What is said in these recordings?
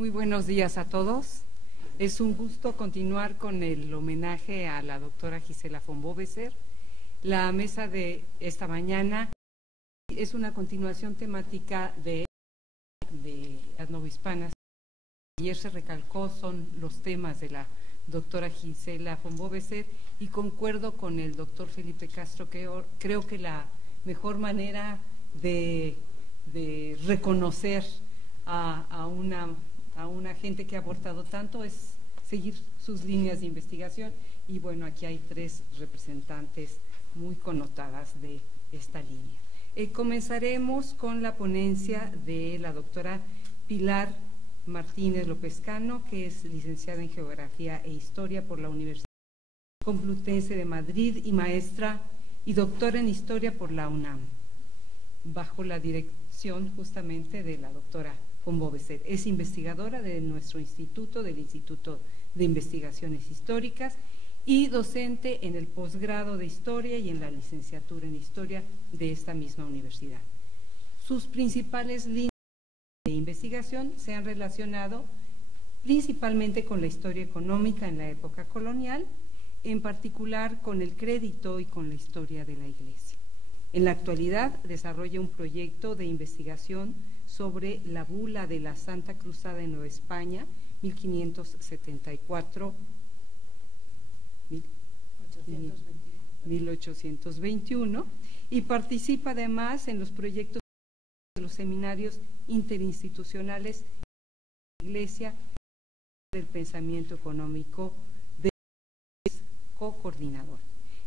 Muy buenos días a todos. Es un gusto continuar con el homenaje a la doctora Gisela von Boveser. La mesa de esta mañana es una continuación temática de las novohispanas. Ayer se recalcó, son los temas de la doctora Gisela von Boveser, y concuerdo con el doctor Felipe Castro que creo que la mejor manera de reconocer a una gente que ha aportado tanto es seguir sus líneas de investigación, y bueno, aquí hay tres representantes muy connotadas de esta línea. Comenzaremos con la ponencia de la doctora Pilar Martínez López-Cano, que es licenciada en Geografía e Historia por la Universidad Complutense de Madrid y maestra y doctora en Historia por la UNAM, bajo la dirección justamente de la doctora von Boveser. Es investigadora de nuestro instituto, del Instituto de Investigaciones Históricas, y docente en el posgrado de Historia y en la licenciatura en Historia de esta misma universidad. Sus principales líneas de investigación se han relacionado principalmente con la historia económica en la época colonial, en particular con el crédito y con la historia de la Iglesia. En la actualidad desarrolla un proyecto de investigación sobre la bula de la Santa Cruzada en Nueva España, 1821, y participa además en los proyectos de los seminarios interinstitucionales de la Iglesia del pensamiento económico de co-coordinador.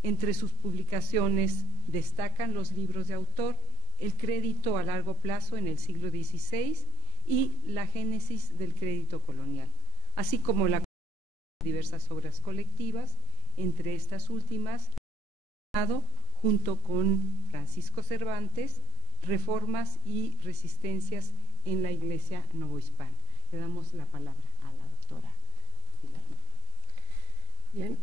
Entre sus publicaciones destacan los libros de autor El crédito a largo plazo en el siglo XVI y La génesis del crédito colonial, así como la diversas obras colectivas, entre estas últimas, junto con Francisco Cervantes, Reformas y Resistencias en la Iglesia novohispana. Le damos la palabra a la doctora Pilar. Bien,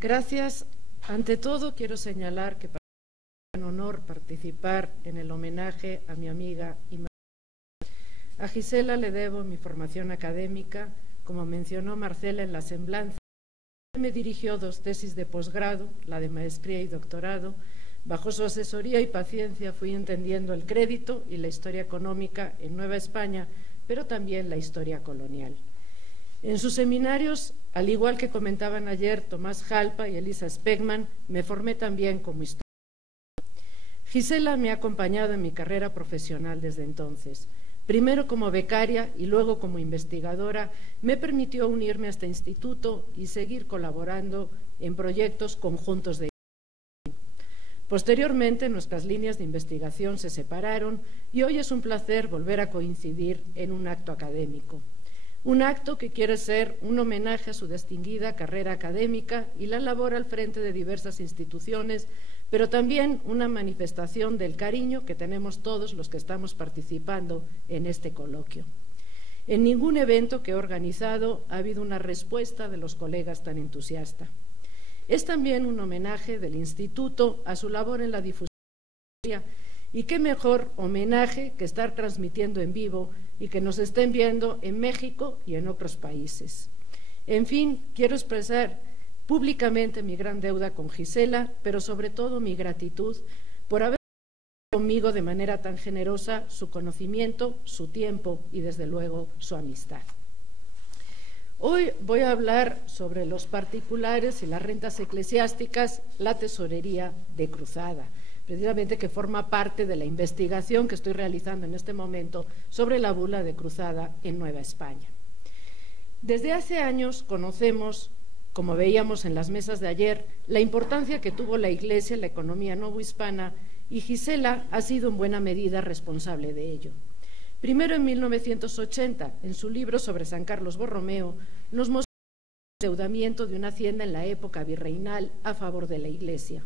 gracias. Ante todo, quiero señalar que para mí es un honor participar en el homenaje a mi amiga y maestra. A Gisela le debo mi formación académica, como mencionó Marcela en la semblanza. Me dirigió 2 tesis de posgrado, la de maestría y doctorado. Bajo su asesoría y paciencia fui entendiendo el crédito y la historia económica en Nueva España, pero también la historia colonial. En sus seminarios, al igual que comentaban ayer Tomás Jalpa y Elisa Spegman, me formé también como historiadora. Gisela me ha acompañado en mi carrera profesional desde entonces. Primero como becaria y luego como investigadora, me permitió unirme a este instituto y seguir colaborando en proyectos conjuntos de investigación. Posteriormente, nuestras líneas de investigación se separaron y hoy es un placer volver a coincidir en un acto académico. Un acto que quiere ser un homenaje a su distinguida carrera académica y la labor al frente de diversas instituciones, pero también una manifestación del cariño que tenemos todos los que estamos participando en este coloquio. En ningún evento que he organizado ha habido una respuesta de los colegas tan entusiasta. Es también un homenaje del Instituto a su labor en la difusión de la historia, y qué mejor homenaje que estar transmitiendo en vivo y que nos estén viendo en México y en otros países. En fin, quiero expresar públicamente mi gran deuda con Gisela, pero sobre todo mi gratitud por haber compartido conmigo de manera tan generosa su conocimiento, su tiempo y desde luego su amistad. Hoy voy a hablar sobre los particulares y las rentas eclesiásticas, la tesorería de cruzada, precisamente que forma parte de la investigación que estoy realizando en este momento sobre la bula de cruzada en Nueva España. Desde hace años conocemos, como veíamos en las mesas de ayer, la importancia que tuvo la Iglesia en la economía novohispana, y Gisela ha sido en buena medida responsable de ello. Primero, en 1980, en su libro sobre San Carlos Borromeo, nos mostró el endeudamiento de una hacienda en la época virreinal a favor de la Iglesia.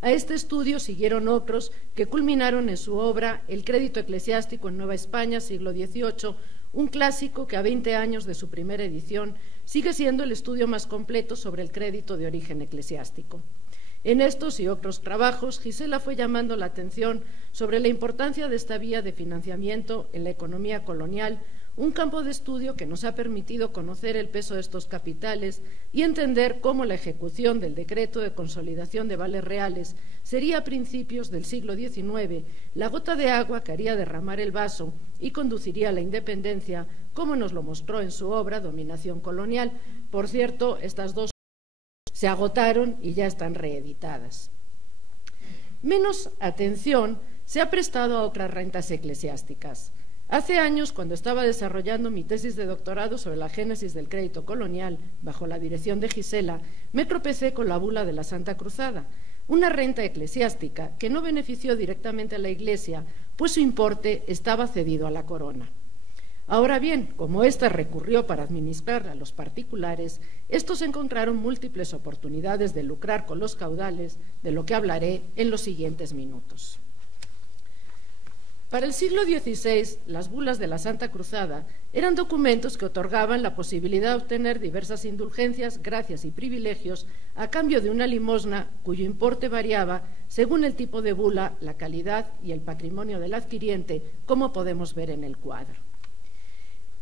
A este estudio siguieron otros que culminaron en su obra El crédito eclesiástico en Nueva España, siglo XVIII, un clásico que a 20 años de su primera edición sigue siendo el estudio más completo sobre el crédito de origen eclesiástico. En estos y otros trabajos, Gisela fue llamando la atención sobre la importancia de esta vía de financiamiento en la economía colonial, un campo de estudio que nos ha permitido conocer el peso de estos capitales y entender cómo la ejecución del decreto de consolidación de vales reales sería a principios del siglo XIX la gota de agua que haría derramar el vaso y conduciría a la independencia, como nos lo mostró en su obra Dominación colonial. Por cierto, estas dos se agotaron y ya están reeditadas. Menos atención se ha prestado a otras rentas eclesiásticas. Hace años, cuando estaba desarrollando mi tesis de doctorado sobre la génesis del crédito colonial, bajo la dirección de Gisela, me tropecé con la bula de la Santa Cruzada, una renta eclesiástica que no benefició directamente a la Iglesia, pues su importe estaba cedido a la corona. Ahora bien, como ésta recurrió para administrar a los particulares, estos encontraron múltiples oportunidades de lucrar con los caudales, de lo que hablaré en los siguientes minutos. Para el siglo XVI, las bulas de la Santa Cruzada eran documentos que otorgaban la posibilidad de obtener diversas indulgencias, gracias y privilegios a cambio de una limosna cuyo importe variaba según el tipo de bula, la calidad y el patrimonio del adquiriente, como podemos ver en el cuadro.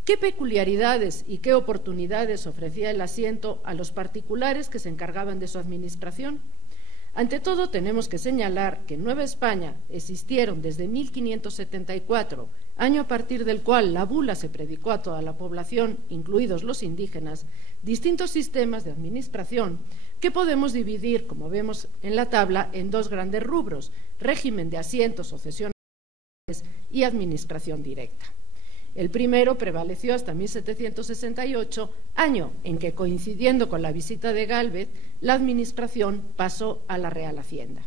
¿Qué peculiaridades y qué oportunidades ofrecía el asiento a los particulares que se encargaban de su administración? Ante todo, tenemos que señalar que en Nueva España existieron desde 1574, año a partir del cual la bula se predicó a toda la población, incluidos los indígenas, distintos sistemas de administración que podemos dividir, como vemos en la tabla, en dos grandes rubros: régimen de asientos o cesiones y administración directa. El primero prevaleció hasta 1768, año en que, coincidiendo con la visita de Gálvez, la administración pasó a la Real Hacienda.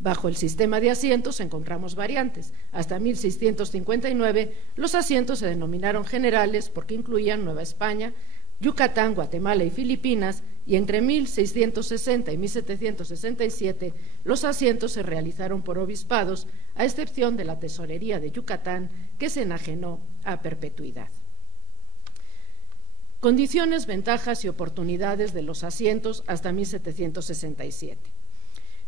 Bajo el sistema de asientos encontramos variantes. Hasta 1659 los asientos se denominaron generales porque incluían Nueva España, Yucatán, Guatemala y Filipinas, y entre 1660 y 1767 los asientos se realizaron por obispados, a excepción de la Tesorería de Yucatán, que se enajenó a perpetuidad. Condiciones, ventajas y oportunidades de los asientos hasta 1767.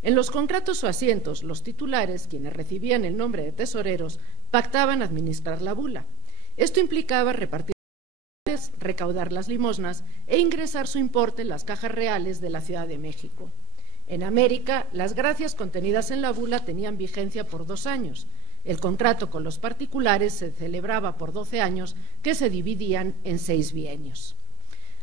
En los contratos o asientos, los titulares, quienes recibían el nombre de tesoreros, pactaban administrar la bula. Esto implicaba repartir, recaudar las limosnas e ingresar su importe en las cajas reales de la Ciudad de México. En América, las gracias contenidas en la bula tenían vigencia por 2 años. El contrato con los particulares se celebraba por 12 años, que se dividían en 6 bienios.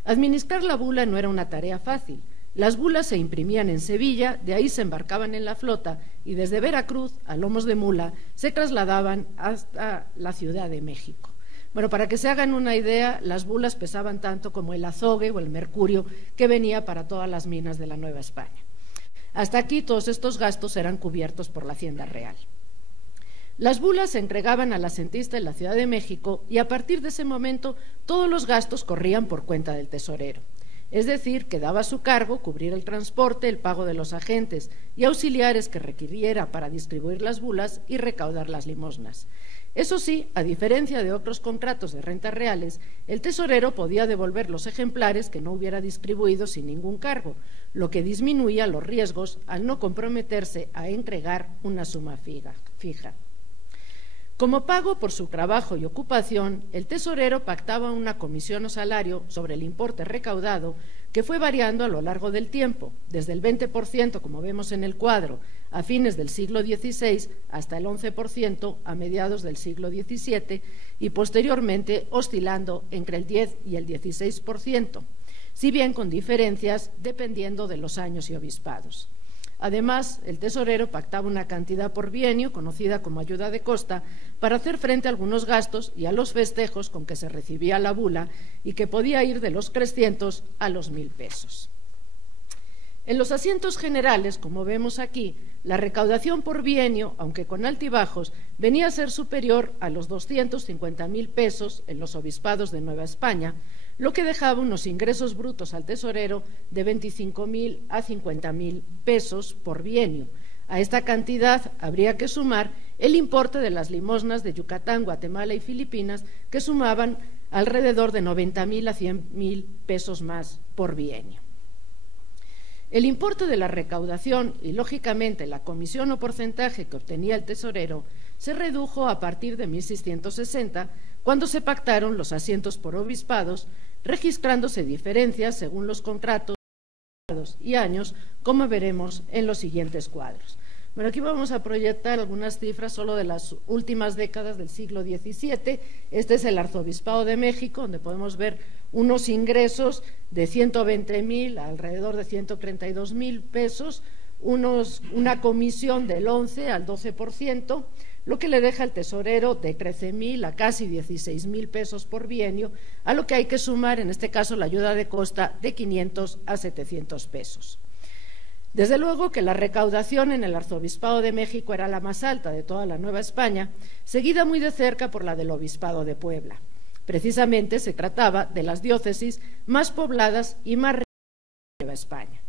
Administrar la bula no era una tarea fácil. Las bulas se imprimían en Sevilla, de ahí se embarcaban en la flota y desde Veracruz, a lomos de mula, se trasladaban hasta la Ciudad de México. Bueno, para que se hagan una idea, las bulas pesaban tanto como el azogue o el mercurio que venía para todas las minas de la Nueva España. Hasta aquí todos estos gastos eran cubiertos por la Hacienda Real. Las bulas se entregaban al asentista en la Ciudad de México y a partir de ese momento todos los gastos corrían por cuenta del tesorero. Es decir, quedaba a su cargo cubrir el transporte, el pago de los agentes y auxiliares que requiriera para distribuir las bulas y recaudar las limosnas. Eso sí, a diferencia de otros contratos de rentas reales, el tesorero podía devolver los ejemplares que no hubiera distribuido sin ningún cargo, lo que disminuía los riesgos al no comprometerse a entregar una suma fija. Como pago por su trabajo y ocupación, el tesorero pactaba una comisión o salario sobre el importe recaudado que fue variando a lo largo del tiempo, desde el 20%, como vemos en el cuadro, a fines del siglo XVI hasta el 11% a mediados del siglo XVII y posteriormente oscilando entre el 10 y el 16%, si bien con diferencias dependiendo de los años y obispados. Además, el tesorero pactaba una cantidad por bienio, conocida como ayuda de costa, para hacer frente a algunos gastos y a los festejos con que se recibía la bula y que podía ir de los 300 a los 1.000 pesos. En los asientos generales, como vemos aquí, la recaudación por bienio, aunque con altibajos, venía a ser superior a los 250.000 pesos en los obispados de Nueva España, lo que dejaba unos ingresos brutos al tesorero de 25.000 a 50.000 pesos por bienio. A esta cantidad habría que sumar el importe de las limosnas de Yucatán, Guatemala y Filipinas, que sumaban alrededor de 90.000 a 100.000 pesos más por bienio. El importe de la recaudación y, lógicamente, la comisión o porcentaje que obtenía el tesorero se redujo a partir de 1660, cuando se pactaron los asientos por obispados, registrándose diferencias según los contratos y años, como veremos en los siguientes cuadros. Bueno, aquí vamos a proyectar algunas cifras solo de las últimas décadas del siglo XVII. Este es el Arzobispado de México, donde podemos ver unos ingresos de 120.000 a alrededor de 132.000 pesos, una comisión del 11 al 12%, lo que le deja al tesorero de 13.000 a casi 16.000 pesos por bienio, a lo que hay que sumar, en este caso, la ayuda de costa de 500 a 700 pesos. Desde luego que la recaudación en el Arzobispado de México era la más alta de toda la Nueva España, seguida muy de cerca por la del Obispado de Puebla. Precisamente se trataba de las diócesis más pobladas y más ricas de Nueva España.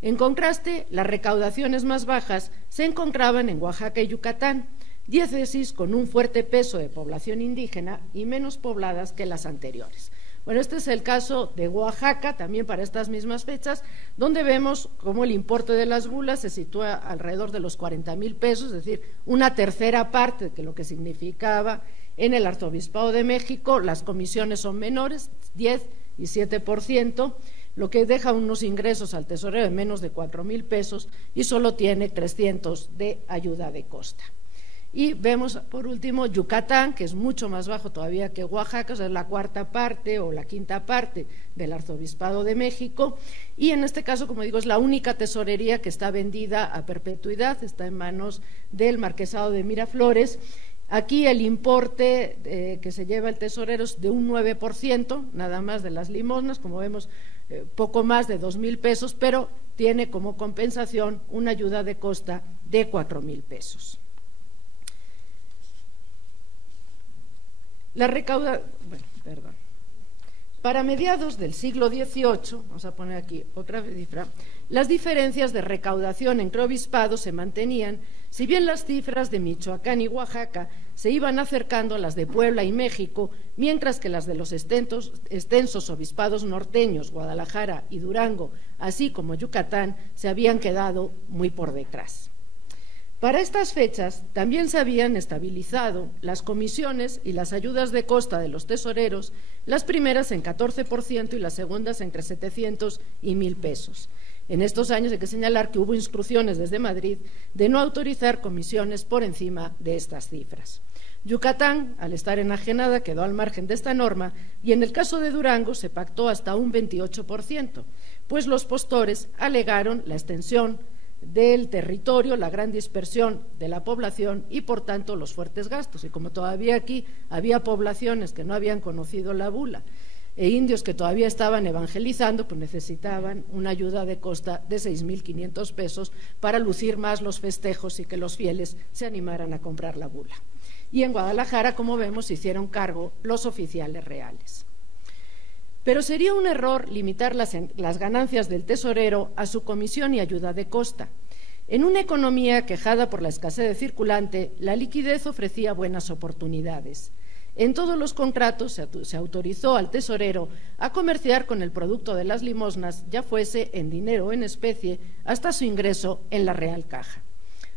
En contraste, las recaudaciones más bajas se encontraban en Oaxaca y Yucatán, diócesis con un fuerte peso de población indígena y menos pobladas que las anteriores. Bueno, este es el caso de Oaxaca, también para estas mismas fechas, donde vemos cómo el importe de las bulas se sitúa alrededor de los 40.000 pesos, es decir, una tercera parte de lo que significaba en el Arzobispado de México. Las comisiones son menores, 10 y 7%, lo que deja unos ingresos al tesorero de menos de 4.000 pesos y solo tiene 300 de ayuda de costa. Y vemos, por último, Yucatán, que es mucho más bajo todavía que Oaxaca, o sea, es la cuarta parte o la quinta parte del Arzobispado de México, y en este caso, como digo, es la única tesorería que está vendida a perpetuidad, está en manos del Marquesado de Miraflores. Aquí el importe que se lleva el tesorero es de un 9%, nada más de las limosnas, como vemos, poco más de 2.000 pesos, pero tiene como compensación una ayuda de costa de 4.000 pesos. Para mediados del siglo XVIII, vamos a poner aquí otra cifra, las diferencias de recaudación entre obispados se mantenían, si bien las cifras de Michoacán y Oaxaca se iban acercando a las de Puebla y México, mientras que las de los extensos obispados norteños, Guadalajara y Durango, así como Yucatán, se habían quedado muy por detrás. Para estas fechas también se habían estabilizado las comisiones y las ayudas de costa de los tesoreros, las primeras en 14% y las segundas entre 700 y 1.000 pesos. En estos años hay que señalar que hubo instrucciones desde Madrid de no autorizar comisiones por encima de estas cifras. Yucatán, al estar enajenada, quedó al margen de esta norma y en el caso de Durango se pactó hasta un 28%, pues los postores alegaron la extensión del territorio, la gran dispersión de la población y, por tanto, los fuertes gastos. Y como todavía aquí había poblaciones que no habían conocido la bula e indios que todavía estaban evangelizando, pues necesitaban una ayuda de costa de 6.500 pesos para lucir más los festejos y que los fieles se animaran a comprar la bula. Y en Guadalajara, como vemos, se hicieron cargo los oficiales reales. Pero sería un error limitar las ganancias del tesorero a su comisión y ayuda de costa. En una economía quejada por la escasez de circulante, la liquidez ofrecía buenas oportunidades. En todos los contratos se autorizó al tesorero a comerciar con el producto de las limosnas, ya fuese en dinero o en especie, hasta su ingreso en la Real Caja.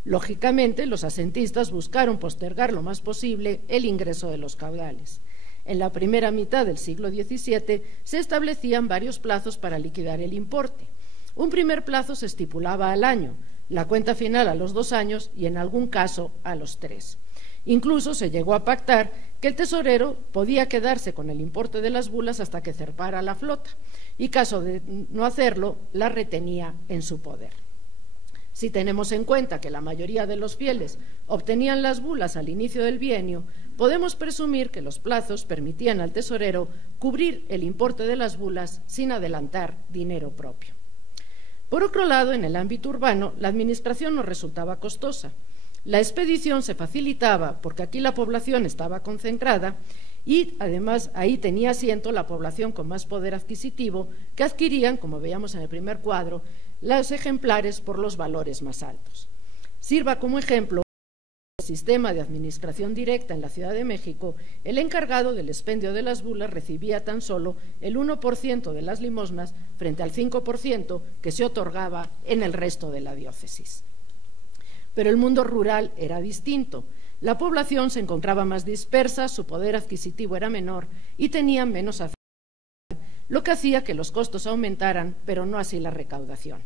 Lógicamente, los asentistas buscaron postergar lo más posible el ingreso de los caudales. En la primera mitad del siglo XVII se establecían varios plazos para liquidar el importe. Un primer plazo se estipulaba al año, la cuenta final a los 2 años y en algún caso a los 3. Incluso se llegó a pactar que el tesorero podía quedarse con el importe de las bulas hasta que zarpara la flota y, caso de no hacerlo, la retenía en su poder. Si tenemos en cuenta que la mayoría de los fieles obtenían las bulas al inicio del bienio, podemos presumir que los plazos permitían al tesorero cubrir el importe de las bulas sin adelantar dinero propio. Por otro lado, en el ámbito urbano, la administración no resultaba costosa. La expedición se facilitaba porque aquí la población estaba concentrada y, además, ahí tenía asiento la población con más poder adquisitivo que adquirían, como veíamos en el primer cuadro, los ejemplares por los valores más altos. Sirva como ejemplo sistema de administración directa en la Ciudad de México, el encargado del expendio de las bulas recibía tan solo el 1% de las limosnas frente al 5% que se otorgaba en el resto de la diócesis. Pero el mundo rural era distinto. La población se encontraba más dispersa, su poder adquisitivo era menor y tenían menos acceso, lo que hacía que los costos aumentaran, pero no así la recaudación.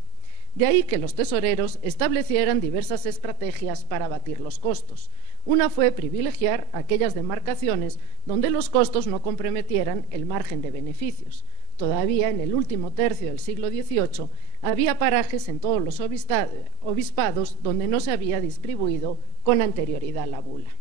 De ahí que los tesoreros establecieran diversas estrategias para abatir los costos. Una fue privilegiar aquellas demarcaciones donde los costos no comprometieran el margen de beneficios. Todavía en el último tercio del siglo XVIII había parajes en todos los obispados donde no se había distribuido con anterioridad la bula.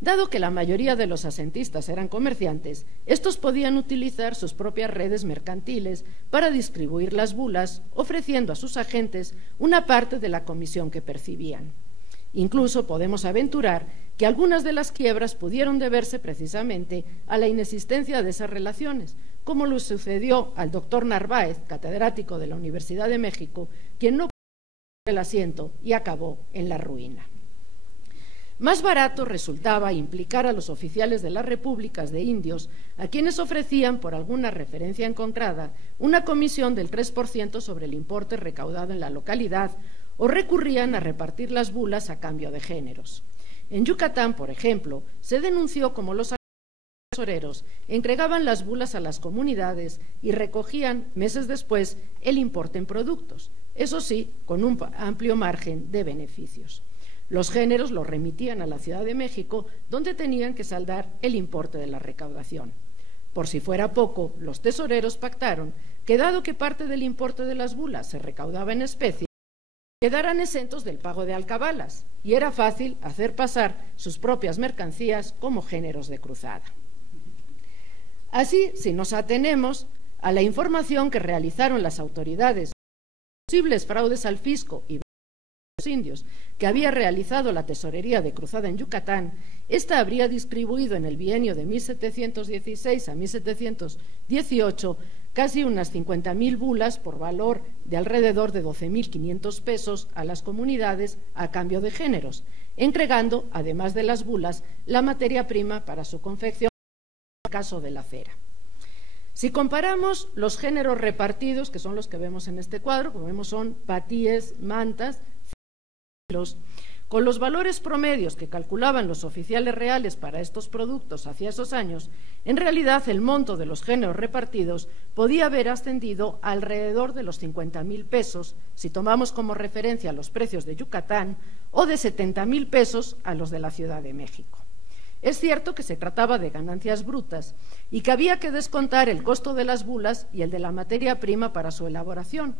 Dado que la mayoría de los asentistas eran comerciantes, estos podían utilizar sus propias redes mercantiles para distribuir las bulas, ofreciendo a sus agentes una parte de la comisión que percibían. Incluso podemos aventurar que algunas de las quiebras pudieron deberse precisamente a la inexistencia de esas relaciones, como le sucedió al doctor Narváez, catedrático de la Universidad de México, quien no pudo el asiento y acabó en la ruina. Más barato resultaba implicar a los oficiales de las repúblicas de indios, a quienes ofrecían, por alguna referencia encontrada, una comisión del 3% sobre el importe recaudado en la localidad, o recurrían a repartir las bulas a cambio de géneros. En Yucatán, por ejemplo, se denunció como los tesoreros entregaban las bulas a las comunidades y recogían, meses después, el importe en productos, eso sí, con un amplio margen de beneficios. Los géneros los remitían a la Ciudad de México, donde tenían que saldar el importe de la recaudación. Por si fuera poco, los tesoreros pactaron que, dado que parte del importe de las bulas se recaudaba en especie, quedaran exentos del pago de alcabalas, y era fácil hacer pasar sus propias mercancías como géneros de cruzada. Así, si nos atenemos a la información que realizaron las autoridades sobre posibles fraudes al fisco y los indios que había realizado la tesorería de Cruzada en Yucatán, ésta habría distribuido en el bienio de 1716 a 1718 casi unas 50.000 bulas por valor de alrededor de 12.500 pesos a las comunidades a cambio de géneros, entregando, además de las bulas, la materia prima para su confección, en el caso de la cera. Si comparamos los géneros repartidos, que son los que vemos en este cuadro, como vemos son batíes, mantas, con los valores promedios que calculaban los oficiales reales para estos productos hacia esos años, en realidad el monto de los géneros repartidos podía haber ascendido a alrededor de los 50.000 pesos, si tomamos como referencia los precios de Yucatán, o de 70.000 pesos a los de la Ciudad de México. Es cierto que se trataba de ganancias brutas y que había que descontar el costo de las bulas y el de la materia prima para su elaboración,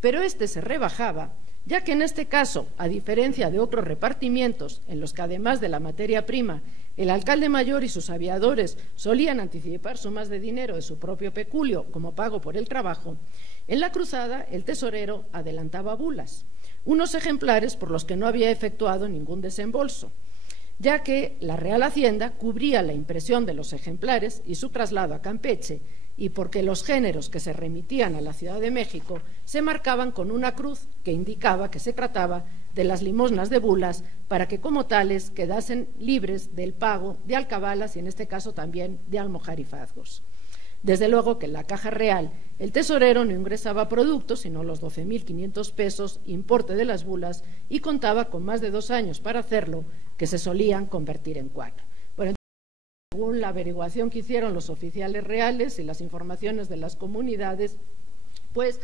pero este se rebajaba, ya que en este caso, a diferencia de otros repartimientos en los que además de la materia prima, el alcalde mayor y sus aviadores solían anticipar sumas de dinero de su propio peculio como pago por el trabajo, en la cruzada el tesorero adelantaba bulas, unos ejemplares por los que no había efectuado ningún desembolso, ya que la Real Hacienda cubría la impresión de los ejemplares y su traslado a Campeche, y porque los géneros que se remitían a la Ciudad de México se marcaban con una cruz que indicaba que se trataba de las limosnas de bulas para que como tales quedasen libres del pago de alcabalas y en este caso también de almojarifazgos. Desde luego que en la caja real el tesorero no ingresaba productos sino los 12.500 pesos importe de las bulas y contaba con más de 2 años para hacerlo, que se solían convertir en 4. Según la averiguación que hicieron los oficiales reales y las informaciones de las comunidades, pues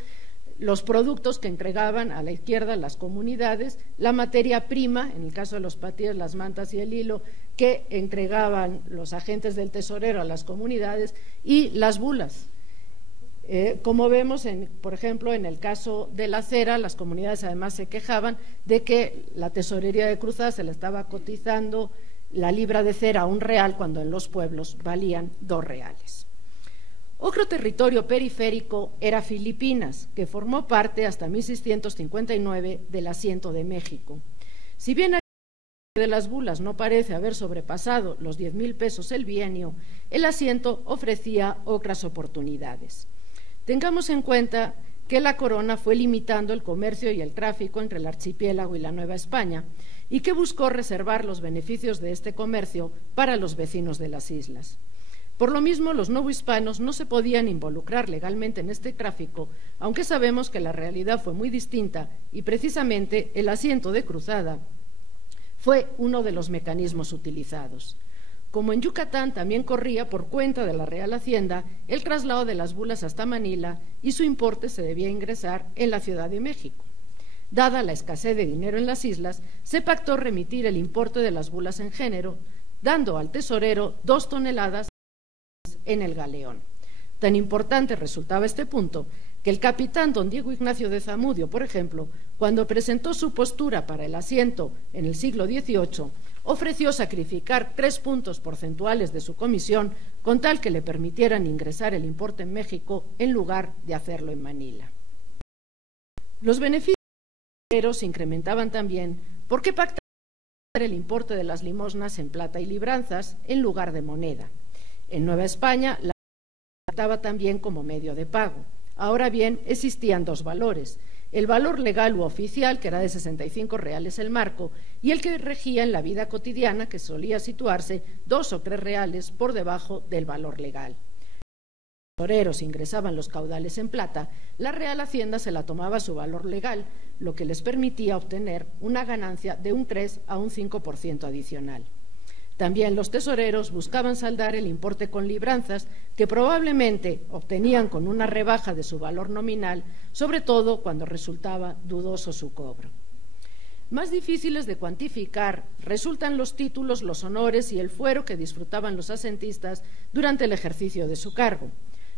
los productos que entregaban a la izquierda las comunidades, la materia prima, en el caso de los patíes, las mantas y el hilo, que entregaban los agentes del tesorero a las comunidades, y las bulas. Como vemos, por ejemplo, en el caso de la cera, las comunidades además se quejaban de que la tesorería de Cruzada se le estaba cotizando la libra de cera a $1 cuando en los pueblos valían $2. Otro territorio periférico era Filipinas, que formó parte hasta 1659 del asiento de México. Si bien de las bulas no parece haber sobrepasado los 10.000 pesos el bienio, el asiento ofrecía otras oportunidades. Tengamos en cuenta que la corona fue limitando el comercio y el tráfico entre el archipiélago y la Nueva España, y que buscó reservar los beneficios de este comercio para los vecinos de las islas. Por lo mismo, los novohispanos no se podían involucrar legalmente en este tráfico, aunque sabemos que la realidad fue muy distinta y precisamente el asiento de cruzada fue uno de los mecanismos utilizados. Como en Yucatán también corría por cuenta de la Real Hacienda el traslado de las bulas hasta Manila y su importe se debía ingresar en la Ciudad de México. Dada la escasez de dinero en las islas, se pactó remitir el importe de las bulas en género, dando al tesorero 2 toneladas en el galeón. Tan importante resultaba este punto que el capitán don Diego Ignacio de Zamudio, por ejemplo, cuando presentó su postura para el asiento en el siglo XVIII, ofreció sacrificar 3 puntos porcentuales de su comisión con tal que le permitieran ingresar el importe en México en lugar de hacerlo en Manila. Los beneficios se incrementaban también porque pactaban el importe de las limosnas en plata y libranzas en lugar de moneda. En Nueva España la trataba también como medio de pago. Ahora bien, existían 2 valores: el valor legal u oficial, que era de 65 reales el marco, y el que regía en la vida cotidiana, que solía situarse 2 o 3 reales por debajo del valor legal. Los toreros ingresaban los caudales en plata, la Real Hacienda se la tomaba a su valor legal, lo que les permitía obtener una ganancia de un 3 a un 5% adicional. También los tesoreros buscaban saldar el importe con libranzas que probablemente obtenían con una rebaja de su valor nominal, sobre todo cuando resultaba dudoso su cobro. Más difíciles de cuantificar resultan los títulos, los honores y el fuero que disfrutaban los asentistas durante el ejercicio de su cargo.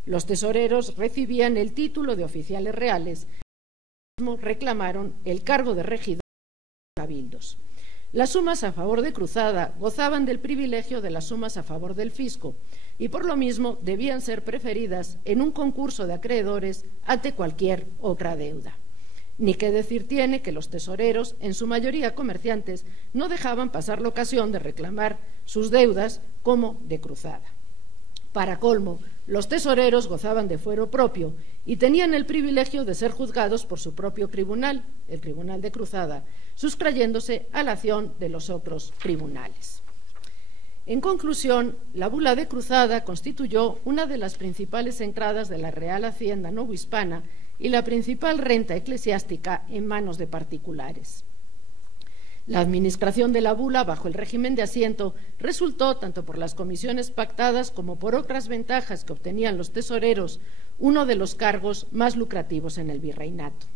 Los tesoreros recibían el título de oficiales reales y reclamaron el cargo de regidor de cabildos. Las sumas a favor de cruzada gozaban del privilegio de las sumas a favor del fisco y por lo mismo debían ser preferidas en un concurso de acreedores ante cualquier otra deuda. Ni qué decir tiene que los tesoreros, en su mayoría comerciantes, no dejaban pasar la ocasión de reclamar sus deudas como de cruzada. Para colmo, los tesoreros gozaban de fuero propio y tenían el privilegio de ser juzgados por su propio tribunal, el Tribunal de Cruzada, sustrayéndose a la acción de los otros tribunales. En conclusión, la bula de cruzada constituyó una de las principales entradas de la Real Hacienda novohispana y la principal renta eclesiástica en manos de particulares. La administración de la bula bajo el régimen de asiento resultó, tanto por las comisiones pactadas como por otras ventajas que obtenían los tesoreros, uno de los cargos más lucrativos en el virreinato.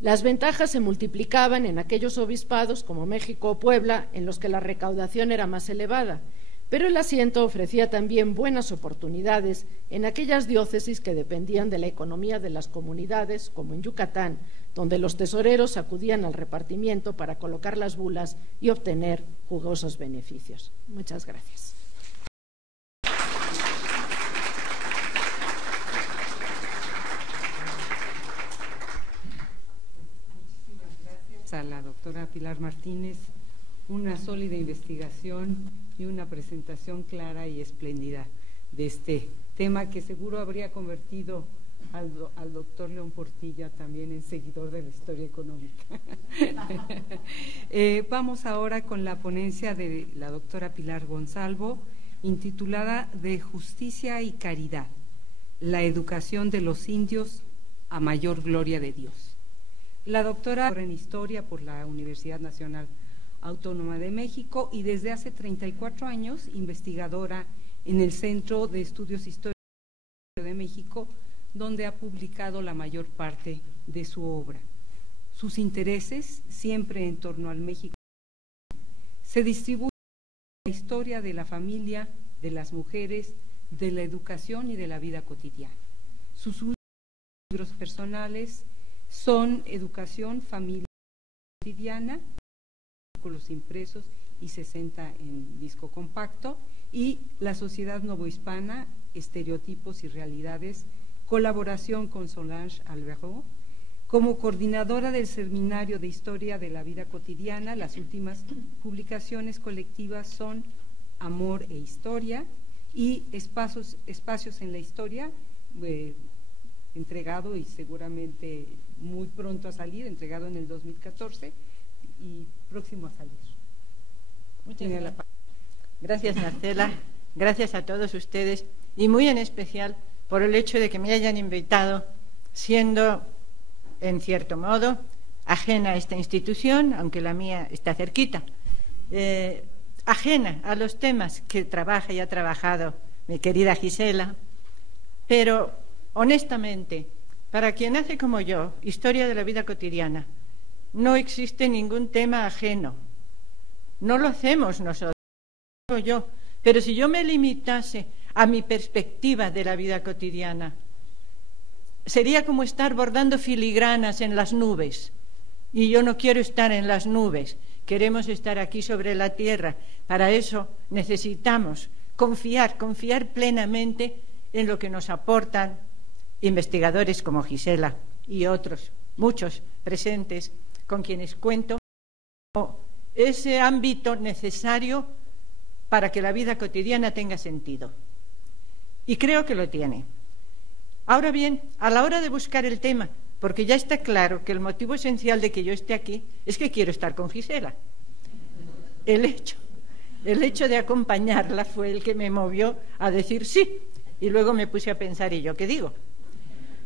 Las ventajas se multiplicaban en aquellos obispados como México o Puebla, en los que la recaudación era más elevada, pero el asiento ofrecía también buenas oportunidades en aquellas diócesis que dependían de la economía de las comunidades, como en Yucatán, donde los tesoreros acudían al repartimiento para colocar las bulas y obtener jugosos beneficios. Muchas gracias. A la doctora Pilar Martínez, una sólida investigación y una presentación clara y espléndida de este tema que seguro habría convertido al doctor León Portilla también en seguidor de la historia económica. Vamos ahora con la ponencia de la doctora Pilar Gonzalvo, intitulada De Justicia y Caridad, la educación de los indios a mayor gloria de Dios. La doctora en Historia por la Universidad Nacional Autónoma de México y desde hace 34 años investigadora en el Centro de Estudios Históricos de México, donde ha publicado la mayor parte de su obra. Sus intereses, siempre en torno al México, se distribuyen en la historia de la familia, de las mujeres, de la educación y de la vida cotidiana. Sus libros personales son Educación, Familia Cotidiana, artículos impresos y 60 en disco compacto, y La Sociedad Novohispana, Estereotipos y Realidades, colaboración con Solange Alberot. Como coordinadora del Seminario de Historia de la Vida Cotidiana, las últimas publicaciones colectivas son Amor e Historia y Espacios en la Historia, entregado y seguramente muy pronto a salir, entregado en el 2014 y próximo a salir. Muchas gracias. Gracias, Marcela. Gracias a todos ustedes y muy en especial por el hecho de que me hayan invitado, siendo, en cierto modo, ajena a esta institución, aunque la mía está cerquita, ajena a los temas que trabaja y ha trabajado mi querida Gisela, pero honestamente, para quien hace como yo historia de la vida cotidiana, no existe ningún tema ajeno. No lo hacemos nosotros, lo hago yo, pero si yo me limitase a mi perspectiva de la vida cotidiana, sería como estar bordando filigranas en las nubes, y yo no quiero estar en las nubes, queremos estar aquí sobre la tierra. Para eso necesitamos confiar plenamente en lo que nos aportan investigadores como Gisela y otros, muchos presentes, con quienes cuento, ese ámbito necesario para que la vida cotidiana tenga sentido. Y creo que lo tiene. Ahora bien, a la hora de buscar el tema, porque ya está claro que el motivo esencial de que yo esté aquí es que quiero estar con Gisela. El hecho de acompañarla fue el que me movió a decir sí, y luego me puse a pensar, ¿y yo qué digo?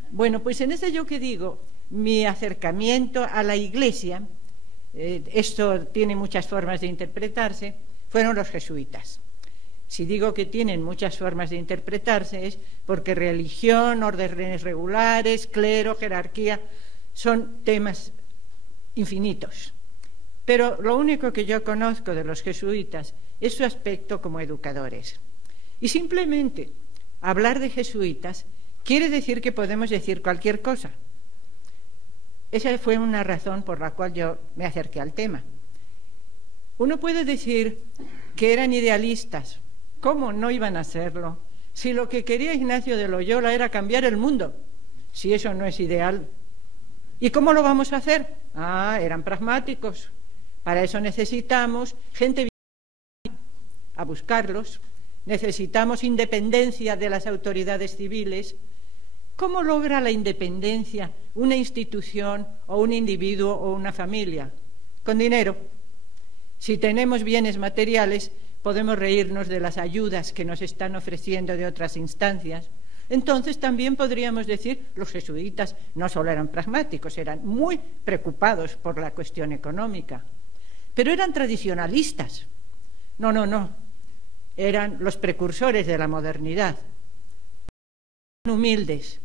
Bueno, pues en ese yo qué digo, mi acercamiento a la Iglesia, esto tiene muchas formas de interpretarse, fueron los jesuitas. Si digo que tienen muchas formas de interpretarse es porque religión, órdenes regulares, clero, jerarquía, son temas infinitos. Pero lo único que yo conozco de los jesuitas es su aspecto como educadores. Y simplemente hablar de jesuitas quiere decir que podemos decir cualquier cosa. Esa fue una razón por la cual yo me acerqué al tema. Uno puede decir que eran idealistas. ¿Cómo no iban a serlo? Si lo que quería Ignacio de Loyola era cambiar el mundo, si eso no es ideal. ¿Y cómo lo vamos a hacer? Eran pragmáticos. Para eso necesitamos gente a buscarlos, necesitamos independencia de las autoridades civiles. ¿Cómo logra la independencia una institución o un individuo o una familia? Con dinero. Si tenemos bienes materiales, podemos reírnos de las ayudas que nos están ofreciendo de otras instancias. Entonces también podríamos decir, los jesuitas no solo eran pragmáticos, eran muy preocupados por la cuestión económica, pero eran tradicionalistas. No, eran los precursores de la modernidad. Humildes.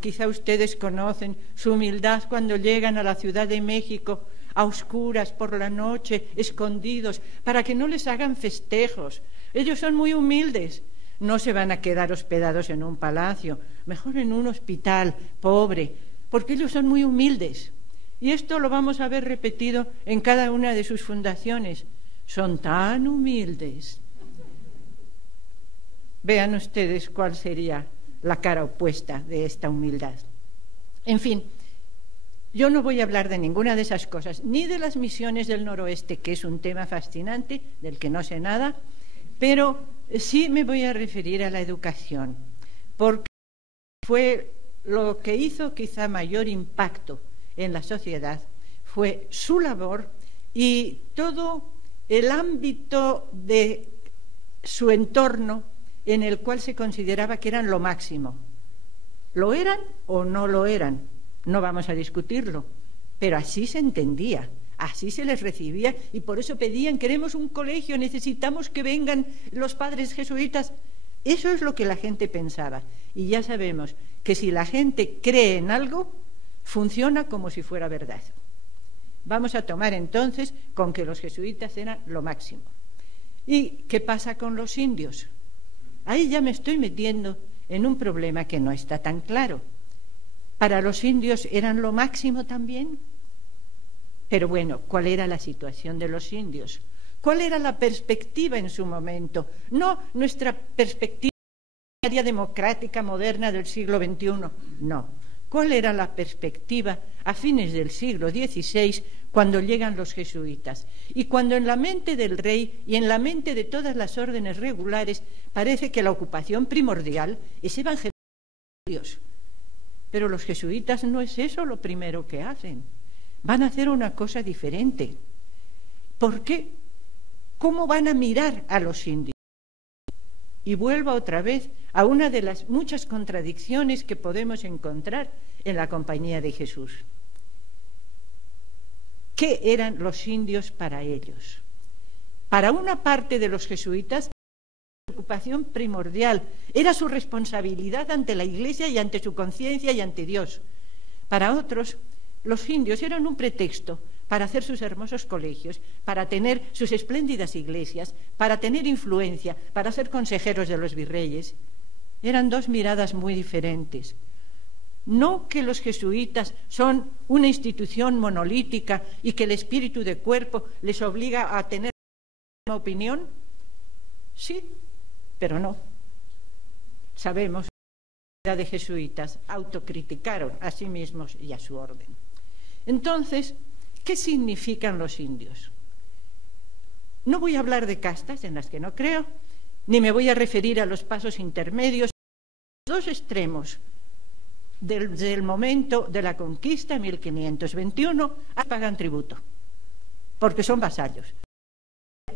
Quizá ustedes conocen su humildad cuando llegan a la Ciudad de México a oscuras por la noche, escondidos, para que no les hagan festejos. Ellos son muy humildes. No se van a quedar hospedados en un palacio, mejor en un hospital pobre, porque ellos son muy humildes. Y esto lo vamos a ver repetido en cada una de sus fundaciones. Son tan humildes. Vean ustedes cuál sería la cara opuesta de esta humildad. En fin, yo no voy a hablar de ninguna de esas cosas, ni de las misiones del noroeste, que es un tema fascinante, del que no sé nada, pero sí me voy a referir a la educación, porque fue lo que hizo quizá mayor impacto en la sociedad, fue su labor y todo el ámbito de su entorno en el cual se consideraba que eran lo máximo. ¿Lo eran o no lo eran? No vamos a discutirlo, pero así se entendía, así se les recibía y por eso pedían, queremos un colegio, necesitamos que vengan los padres jesuitas. Eso es lo que la gente pensaba y ya sabemos que si la gente cree en algo, funciona como si fuera verdad. Vamos a tomar entonces con que los jesuitas eran lo máximo. ¿Y qué pasa con los indios? Ahí ya me estoy metiendo en un problema que no está tan claro. ¿Para los indios eran lo máximo también? Pero bueno, ¿cuál era la situación de los indios? ¿Cuál era la perspectiva en su momento? No nuestra perspectiva democrática moderna del siglo XXI, no. ¿Cuál era la perspectiva a fines del siglo XVI cuando llegan los jesuitas? Y cuando en la mente del rey y en la mente de todas las órdenes regulares parece que la ocupación primordial es evangelizar a los indios. Pero los jesuitas no es eso lo primero que hacen. Van a hacer una cosa diferente. ¿Por qué? ¿Cómo van a mirar a los indios? Y vuelvo otra vez a una de las muchas contradicciones que podemos encontrar en la Compañía de Jesús. ¿Qué eran los indios para ellos? Para una parte de los jesuitas, la preocupación primordial era su responsabilidad ante la Iglesia y ante su conciencia y ante Dios. Para otros, los indios eran un pretexto para hacer sus hermosos colegios, para tener sus espléndidas iglesias, para tener influencia, para ser consejeros de los virreyes. Eran dos miradas muy diferentes. No que los jesuitas son una institución monolítica y que el espíritu de cuerpo les obliga a tener una opinión. Sí, pero no. Sabemos que de jesuitas autocriticaron a sí mismos y a su orden. Entonces, ¿qué significan los indios? No voy a hablar de castas en las que no creo, ni me voy a referir a los pasos intermedios. Dos extremos desde el momento de la conquista, 1521, pagan tributo, porque son vasallos,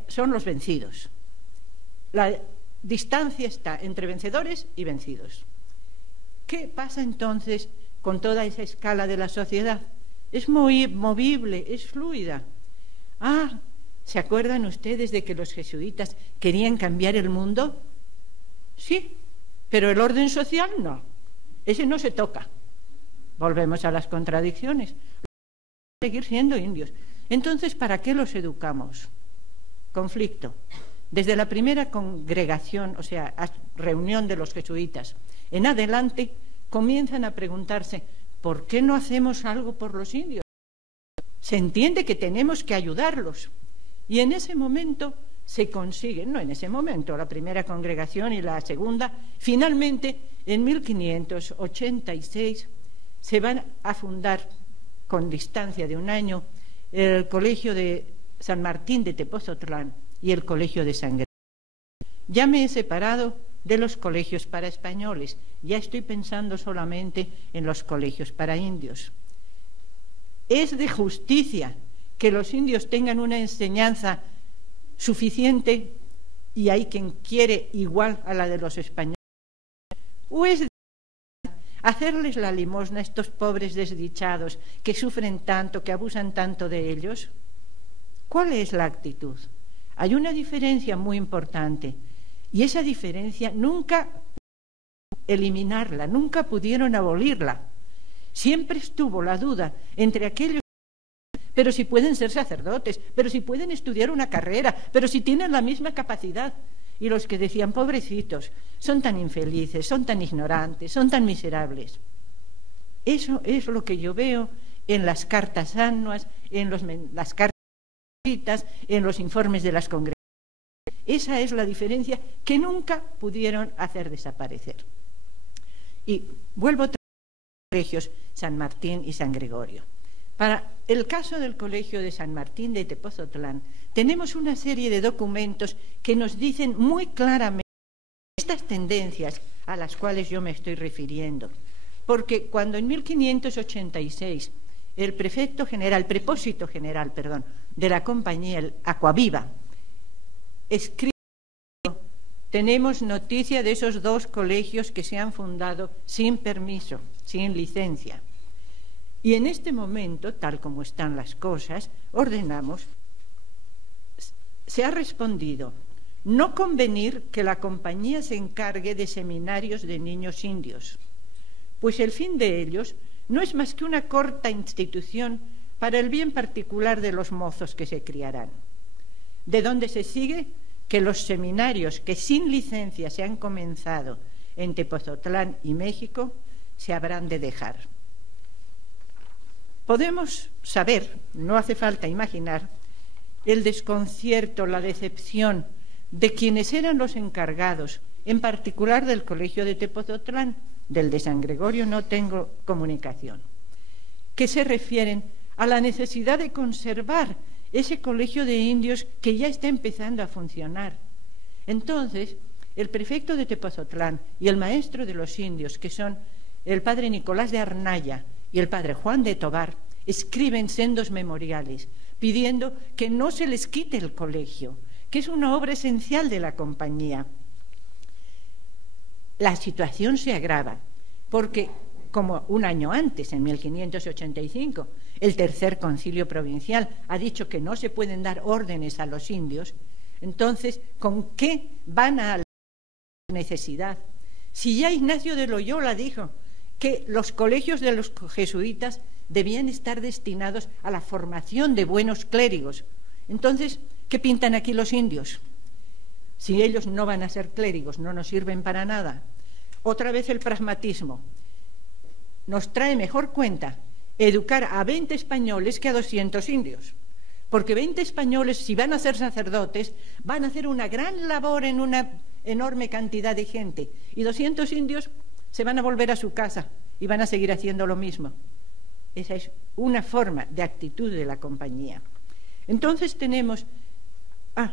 son los vencidos. La distancia está entre vencedores y vencidos. ¿Qué pasa entonces con toda esa escala de la sociedad? Es muy movible, es fluida. ¿Se acuerdan ustedes de que los jesuitas querían cambiar el mundo? Sí, pero el orden social no. Ese no se toca. Volvemos a las contradicciones. Seguir siendo indios. Entonces, ¿para qué los educamos? Conflicto. Desde la primera congregación, o sea, reunión de los jesuitas, en adelante comienzan a preguntarse, ¿por qué no hacemos algo por los indios? Se entiende que tenemos que ayudarlos. Y en ese momento se consigue, no en ese momento, la primera congregación y la segunda, finalmente en 1586 se van a fundar, con distancia de un año, el Colegio de San Martín de Tepozotlán y el Colegio de San Gregorio. Ya me he separado de los colegios para españoles, ya estoy pensando solamente en los colegios para indios. Es de justicia que los indios tengan una enseñanza suficiente, y hay quien quiere igual a la de los españoles, o es de hacerles la limosna a estos pobres desdichados que sufren tanto, que abusan tanto de ellos. ¿Cuál es la actitud? Hay una diferencia muy importante, y esa diferencia nunca eliminarla, nunca pudieron abolirla. Siempre estuvo la duda entre aquellos, pero si pueden ser sacerdotes, pero si pueden estudiar una carrera, pero si tienen la misma capacidad, y los que decían, pobrecitos, son tan infelices, son tan ignorantes, son tan miserables. Eso es lo que yo veo en las cartas anuas, en las cartas escritas, en los informes de las congregaciones. Esa es la diferencia que nunca pudieron hacer desaparecer. Y vuelvo a los colegios San Martín y San Gregorio. Para el caso del Colegio de San Martín de Tepozotlán, tenemos una serie de documentos que nos dicen muy claramente estas tendencias a las cuales yo me estoy refiriendo. Porque cuando en 1586 el prepósito general de la compañía, el Aquaviva, escribe, tenemos noticia de esos dos colegios que se han fundado sin permiso, sin licencia. Y en este momento, tal como están las cosas, ordenamos, se ha respondido, no convenir que la compañía se encargue de seminarios de niños indios, pues el fin de ellos no es más que una corta institución para el bien particular de los mozos que se criarán. De donde se sigue que los seminarios que sin licencia se han comenzado en Tepozotlán y México se habrán de dejar. Podemos saber, no hace falta imaginar, el desconcierto, la decepción de quienes eran los encargados, en particular del Colegio de Tepozotlán, del de San Gregorio no tengo comunicación, que se refieren a la necesidad de conservar ese colegio de indios que ya está empezando a funcionar. Entonces, el prefecto de Tepozotlán y el maestro de los indios, que son el padre Nicolás de Arnaya y el padre Juan de Tobar escriben sendos memoriales pidiendo que no se les quite el colegio, que es una obra esencial de la compañía. La situación se agrava porque, como un año antes, en 1585, el Tercer Concilio Provincial ha dicho que no se pueden dar órdenes a los indios, entonces, ¿con qué van a la necesidad? Si ya Ignacio de Loyola dijo que los colegios de los jesuitas debían estar destinados a la formación de buenos clérigos, entonces, ¿qué pintan aquí los indios? Si ellos no van a ser clérigos, no nos sirven para nada. Otra vez el pragmatismo. Nos trae mejor cuenta educar a 20 españoles que a 200 indios, porque 20 españoles, si van a ser sacerdotes, van a hacer una gran labor en una enorme cantidad de gente, y 200 indios se van a volver a su casa y van a seguir haciendo lo mismo. Esa es una forma de actitud de la compañía. Entonces tenemos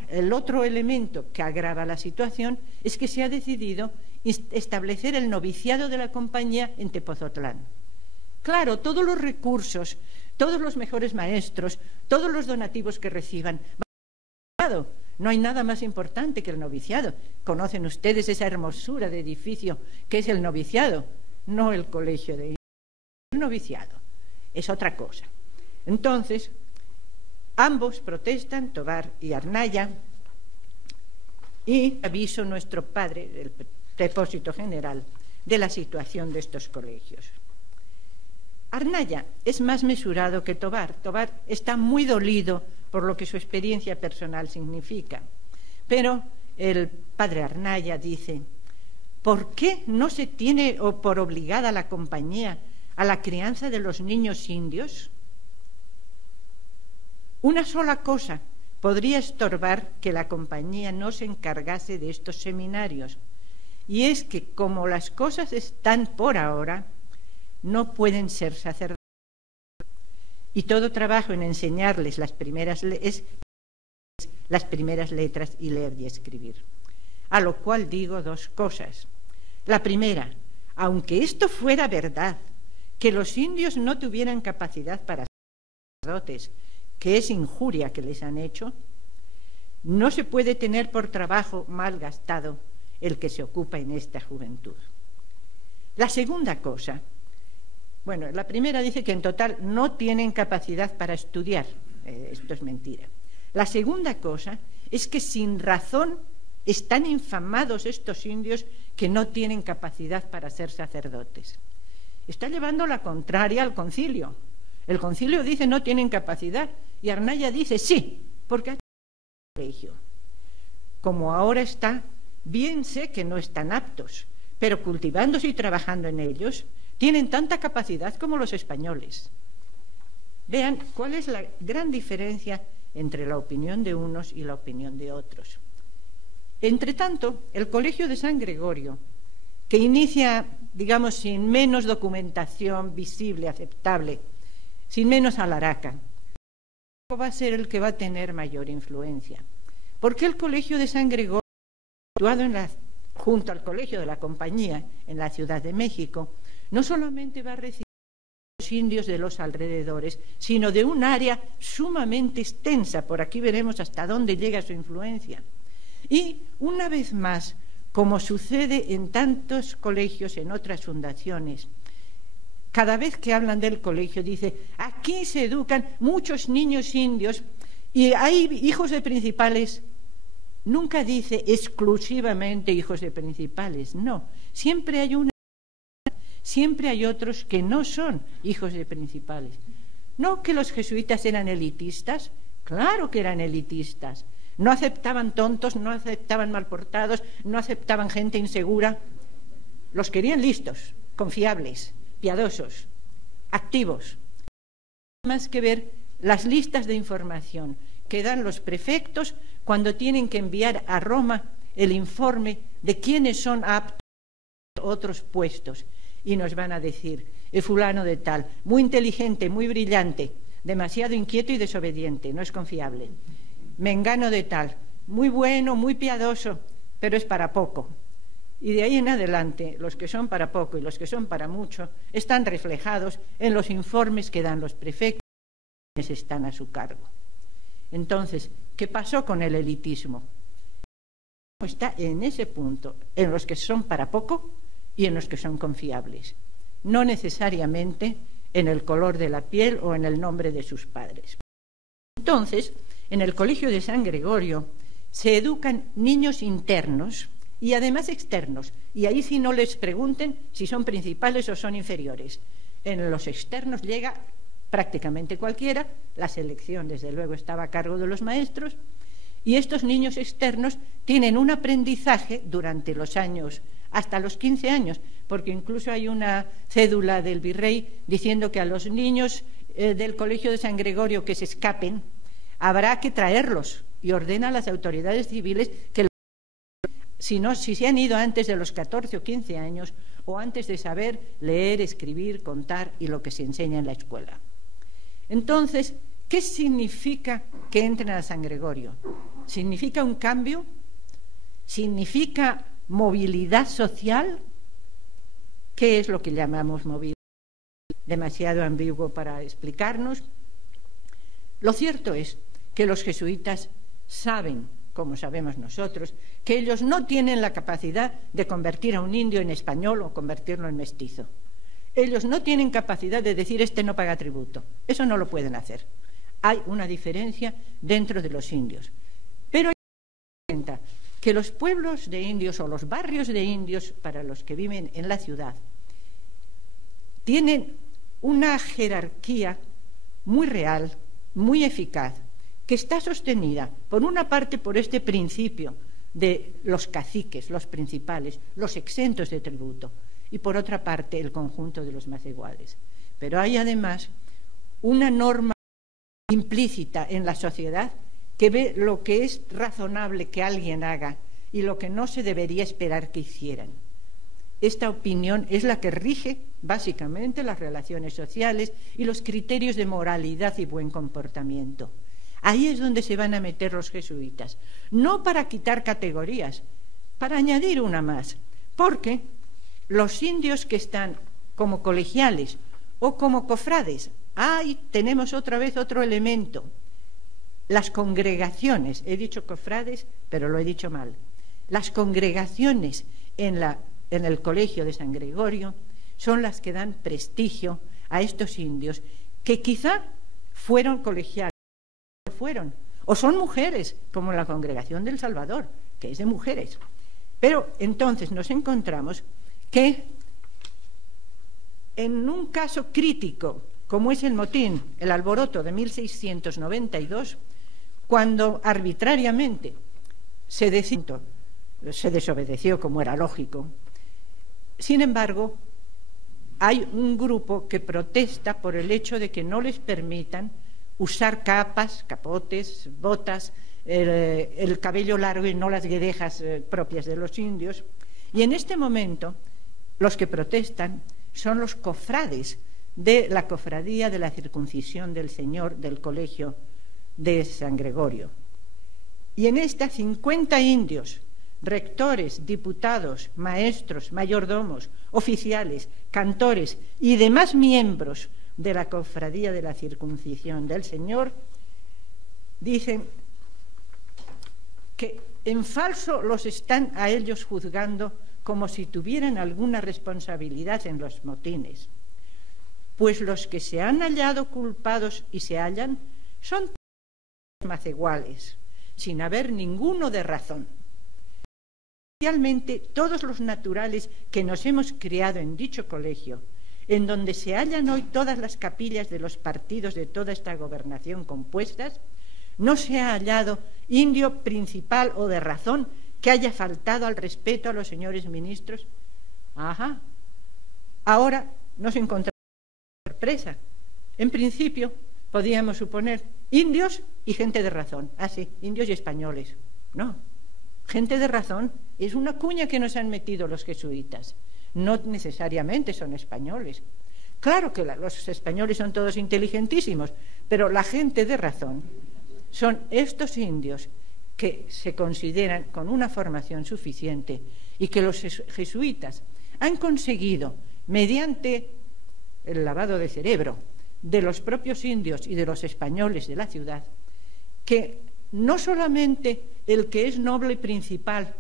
el otro elemento que agrava la situación, es que se ha decidido establecer el noviciado de la compañía en Tepozotlán. Claro, todos los recursos, todos los mejores maestros, todos los donativos que reciban, no hay nada más importante que el noviciado. Conocen ustedes esa hermosura de edificio que es el noviciado, no el colegio de el noviciado, es otra cosa. Entonces, ambos protestan, Tobar y Arnaya, y aviso nuestro padre, el depósito general, de la situación de estos colegios. Arnaya es más mesurado que Tobar. Tobar está muy dolido por lo que su experiencia personal significa. Pero el padre Arnaya dice: ¿por qué no se tiene por obligada la compañía a la crianza de los niños indios? Una sola cosa podría estorbar que la compañía no se encargase de estos seminarios, y es que, como las cosas están por ahora, no pueden ser sacerdotes. Y todo trabajo en enseñarles las primeras letras y leer y escribir. A lo cual digo dos cosas. La primera, aunque esto fuera verdad, que los indios no tuvieran capacidad para ser sacerdotes, que es injuria que les han hecho, no se puede tener por trabajo mal gastado el que se ocupa en esta juventud. La segunda cosa, bueno, la primera dice que en total no tienen capacidad para estudiar. Esto es mentira. La segunda cosa es que sin razón están infamados estos indios que no tienen capacidad para ser sacerdotes. Está llevando la contraria al concilio. El concilio dice no tienen capacidad y Arnaya dice sí, porque hay colegio. Como ahora está, bien sé que no están aptos, pero cultivándose y trabajando en ellos, tienen tanta capacidad como los españoles. Vean cuál es la gran diferencia entre la opinión de unos y la opinión de otros. Entre tanto, el Colegio de San Gregorio, que inicia, digamos, sin menos documentación visible, aceptable, sin menos alaraca, va a ser el que va a tener mayor influencia. Porque el Colegio de San Gregorio, situado junto al Colegio de la Compañía en la Ciudad de México, no solamente va a recibir a los indios de los alrededores, sino de un área sumamente extensa. Por aquí veremos hasta dónde llega su influencia. Y, una vez más, como sucede en tantos colegios, en otras fundaciones, cada vez que hablan del colegio dice, aquí se educan muchos niños indios y hay hijos de principales. Nunca dice exclusivamente hijos de principales, no. Siempre hay otros que no son hijos de principales. No que los jesuitas eran elitistas, claro que eran elitistas. No aceptaban tontos, no aceptaban malportados, no aceptaban gente insegura. Los querían listos, confiables, piadosos, activos. Más que ver las listas de información que dan los prefectos cuando tienen que enviar a Roma el informe de quiénes son aptos a otros puestos. Y nos van a decir, fulano de tal, muy inteligente, muy brillante, demasiado inquieto y desobediente, no es confiable. Mengano de tal, muy bueno, muy piadoso, pero es para poco. Y de ahí en adelante, los que son para poco y los que son para mucho están reflejados en los informes que dan los prefectos que están a su cargo. Entonces, ¿qué pasó con el elitismo? Está en ese punto, en los que son para poco y en los que son confiables, no necesariamente en el color de la piel o en el nombre de sus padres. Entonces, en el Colegio de San Gregorio se educan niños internos y además externos, y ahí sí no les pregunten si son principales o son inferiores. En los externos llega prácticamente cualquiera, la selección desde luego estaba a cargo de los maestros, y estos niños externos tienen un aprendizaje durante los años, hasta los 15 años, porque incluso hay una cédula del virrey diciendo que a los niños del Colegio de San Gregorio que se escapen, habrá que traerlos, y ordena a las autoridades civiles que si se han ido antes de los 14 o 15 años o antes de saber leer, escribir, contar y lo que se enseña en la escuela. Entonces, ¿qué significa que entren a San Gregorio? ¿Significa un cambio? ¿Significa movilidad social? ¿Qué es lo que llamamos movilidad? Demasiado ambiguo para explicarnos. Lo cierto es que los jesuitas saben, como sabemos nosotros, que ellos no tienen la capacidad de convertir a un indio en español o convertirlo en mestizo. Ellos no tienen capacidad de decir este no paga tributo. Eso no lo pueden hacer. Hay una diferencia dentro de los indios. Pero hay que tener en cuenta que los pueblos de indios o los barrios de indios para los que viven en la ciudad tienen una jerarquía muy real, muy eficaz, que está sostenida, por una parte, por este principio de los caciques, los principales, los exentos de tributo, y por otra parte, el conjunto de los más iguales. Pero hay además una norma implícita en la sociedad que ve lo que es razonable que alguien haga y lo que no se debería esperar que hicieran. Esta opinión es la que rige básicamente las relaciones sociales y los criterios de moralidad y buen comportamiento. Ahí es donde se van a meter los jesuitas, no para quitar categorías, para añadir una más, porque los indios que están como colegiales o como cofrades, ahí tenemos otra vez otro elemento, las congregaciones, he dicho cofrades, pero lo he dicho mal, las congregaciones en el Colegio de San Gregorio son las que dan prestigio a estos indios que quizá fueron colegiales, o son mujeres, como la Congregación del Salvador, que es de mujeres. Pero entonces nos encontramos que en un caso crítico, como es el motín, el alboroto de 1692, cuando arbitrariamente se desobedeció, como era lógico, sin embargo, hay un grupo que protesta por el hecho de que no les permitan usar capas, capotes, botas, el cabello largo y no las guedejas propias de los indios. Y en este momento los que protestan son los cofrades de la Cofradía de la Circuncisión del Señor del Colegio de San Gregorio. Y en esta 50 indios, rectores, diputados, maestros, mayordomos, oficiales, cantores y demás miembros de la Cofradía de la Circuncisión del Señor, dicen que en falso los están a ellos juzgando como si tuvieran alguna responsabilidad en los motines, pues los que se han hallado culpados y se hallan son maceguales, sin haber ninguno de razón. Especialmente todos los naturales que nos hemos criado en dicho colegio, en donde se hallan hoy todas las capillas de los partidos de toda esta gobernación compuestas, no se ha hallado indio principal o de razón que haya faltado al respeto a los señores ministros. Ajá. Ahora nos encontramos con sorpresa. En principio podíamos suponer indios y gente de razón. Ah, sí, indios y españoles. No. Gente de razón es una cuña que nos han metido los jesuitas. No necesariamente son españoles. Claro que los españoles son todos inteligentísimos, pero la gente de razón son estos indios que se consideran con una formación suficiente y que los jesuitas han conseguido, mediante el lavado de cerebro de los propios indios y de los españoles de la ciudad, que no solamente el que es noble principal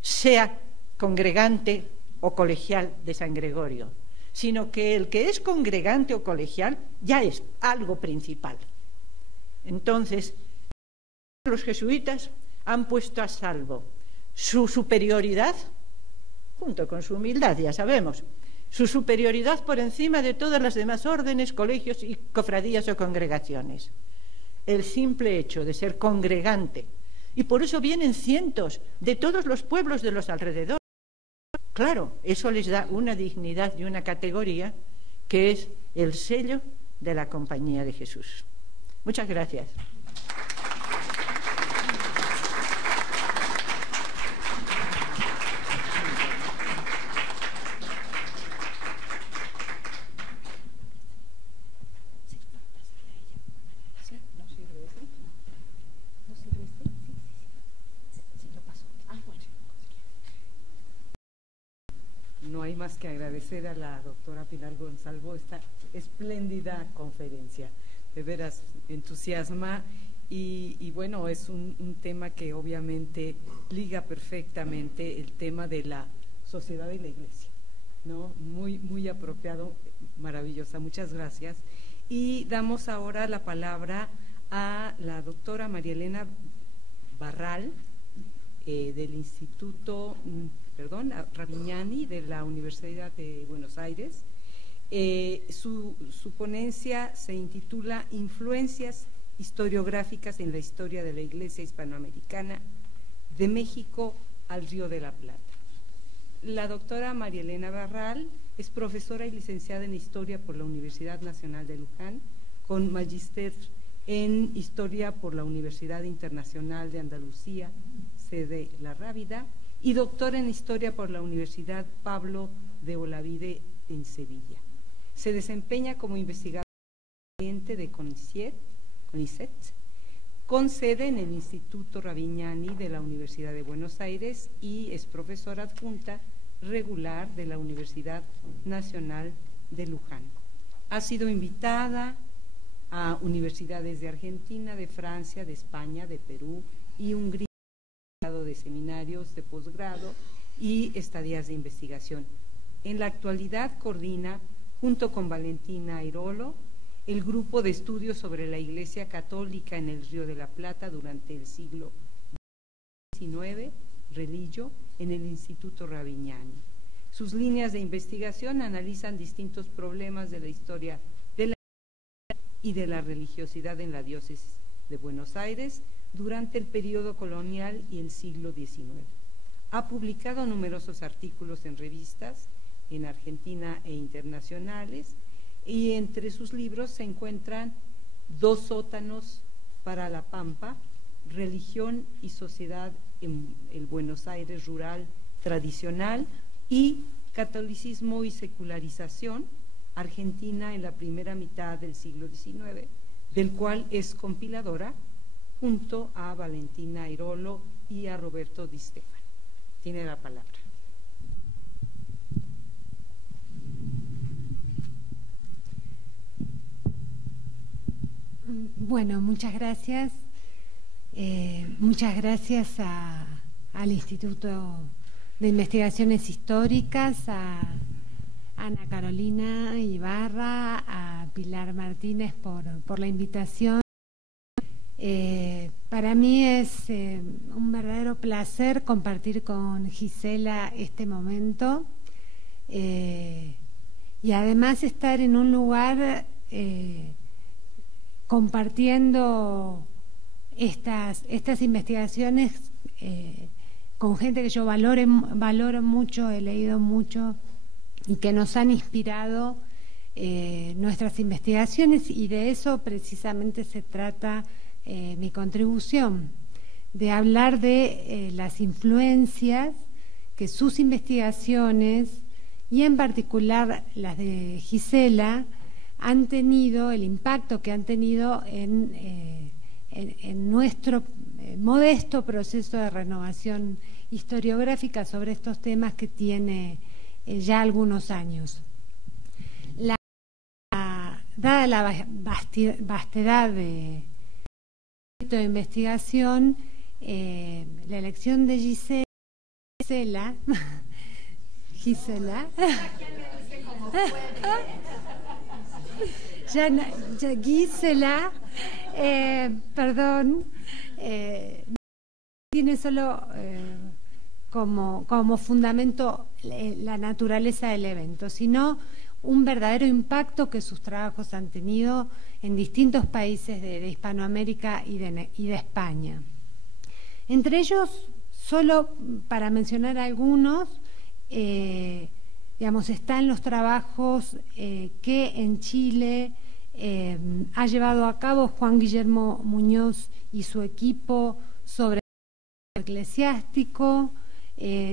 sea congregante o colegial de San Gregorio, sino que el que es congregante o colegial ya es algo principal. Entonces, los jesuitas han puesto a salvo su superioridad, junto con su humildad, ya sabemos, su superioridad por encima de todas las demás órdenes, colegios y cofradías o congregaciones. El simple hecho de ser congregante, y por eso vienen cientos de todos los pueblos de los alrededores. Claro, eso les da una dignidad y una categoría que es el sello de la Compañía de Jesús. Muchas gracias. No hay más que agradecer a la doctora Pilar Gonzalvo esta espléndida conferencia. De veras entusiasma y bueno, es un tema que obviamente liga perfectamente el tema de la sociedad y la iglesia, ¿no? Muy apropiado, maravillosa. Muchas gracias. Y damos ahora la palabra a la doctora María Elena Barral, del Instituto Ravignani de la Universidad de Buenos Aires. Su ponencia se intitula Influencias historiográficas en la historia de la Iglesia hispanoamericana de México al Río de la Plata. La doctora María Elena Barral es profesora y licenciada en Historia por la Universidad Nacional de Luján, con magíster en Historia por la Universidad Internacional de Andalucía, sede La Rábida, y doctora en Historia por la Universidad Pablo de Olavide en Sevilla. Se desempeña como investigadora de CONICET, con sede en el Instituto Ravignani de la Universidad de Buenos Aires y es profesora adjunta regular de la Universidad Nacional de Luján. Ha sido invitada a universidades de Argentina, de Francia, de España, de Perú y Hungría, de seminarios de posgrado y estadías de investigación. En la actualidad coordina, junto con Valentina Airolo, el grupo de estudios sobre la Iglesia Católica en el Río de la Plata durante el siglo XIX, Religio, en el Instituto Ravignani. Sus líneas de investigación analizan distintos problemas de la historia de la Iglesia y de la religiosidad en la diócesis de Buenos Aires durante el periodo colonial y el siglo XIX. Ha publicado numerosos artículos en revistas en Argentina e internacionales, y entre sus libros se encuentran Dos sótanos para la Pampa, Religión y Sociedad en el Buenos Aires rural tradicional, y Catolicismo y Secularización, Argentina en la primera mitad del siglo XIX, del cual es compiladora junto a Valentina Airolo y a Roberto Di Stefano. Tiene la palabra. Bueno, muchas gracias. Muchas gracias al Instituto de Investigaciones Históricas, a Ana Carolina Ibarra, a Pilar Martínez por la invitación. Para mí es un verdadero placer compartir con Gisela este momento y además estar en un lugar compartiendo estas investigaciones con gente que yo valoro mucho, he leído mucho y que nos han inspirado nuestras investigaciones, y de eso precisamente se trata mi contribución, de hablar de las influencias que sus investigaciones, y en particular las de Gisela, han tenido, el impacto que han tenido en nuestro modesto proceso de renovación historiográfica sobre estos temas que tiene ya algunos años. Dada la vastedad de investigación, la elección de Gisela Gisela, perdón, tiene solo como fundamento la naturaleza del evento, sino un verdadero impacto que sus trabajos han tenido en distintos países de Hispanoamérica y de España. Entre ellos, solo para mencionar algunos, están los trabajos que en Chile ha llevado a cabo Juan Guillermo Muñoz y su equipo sobre el eclesiástico,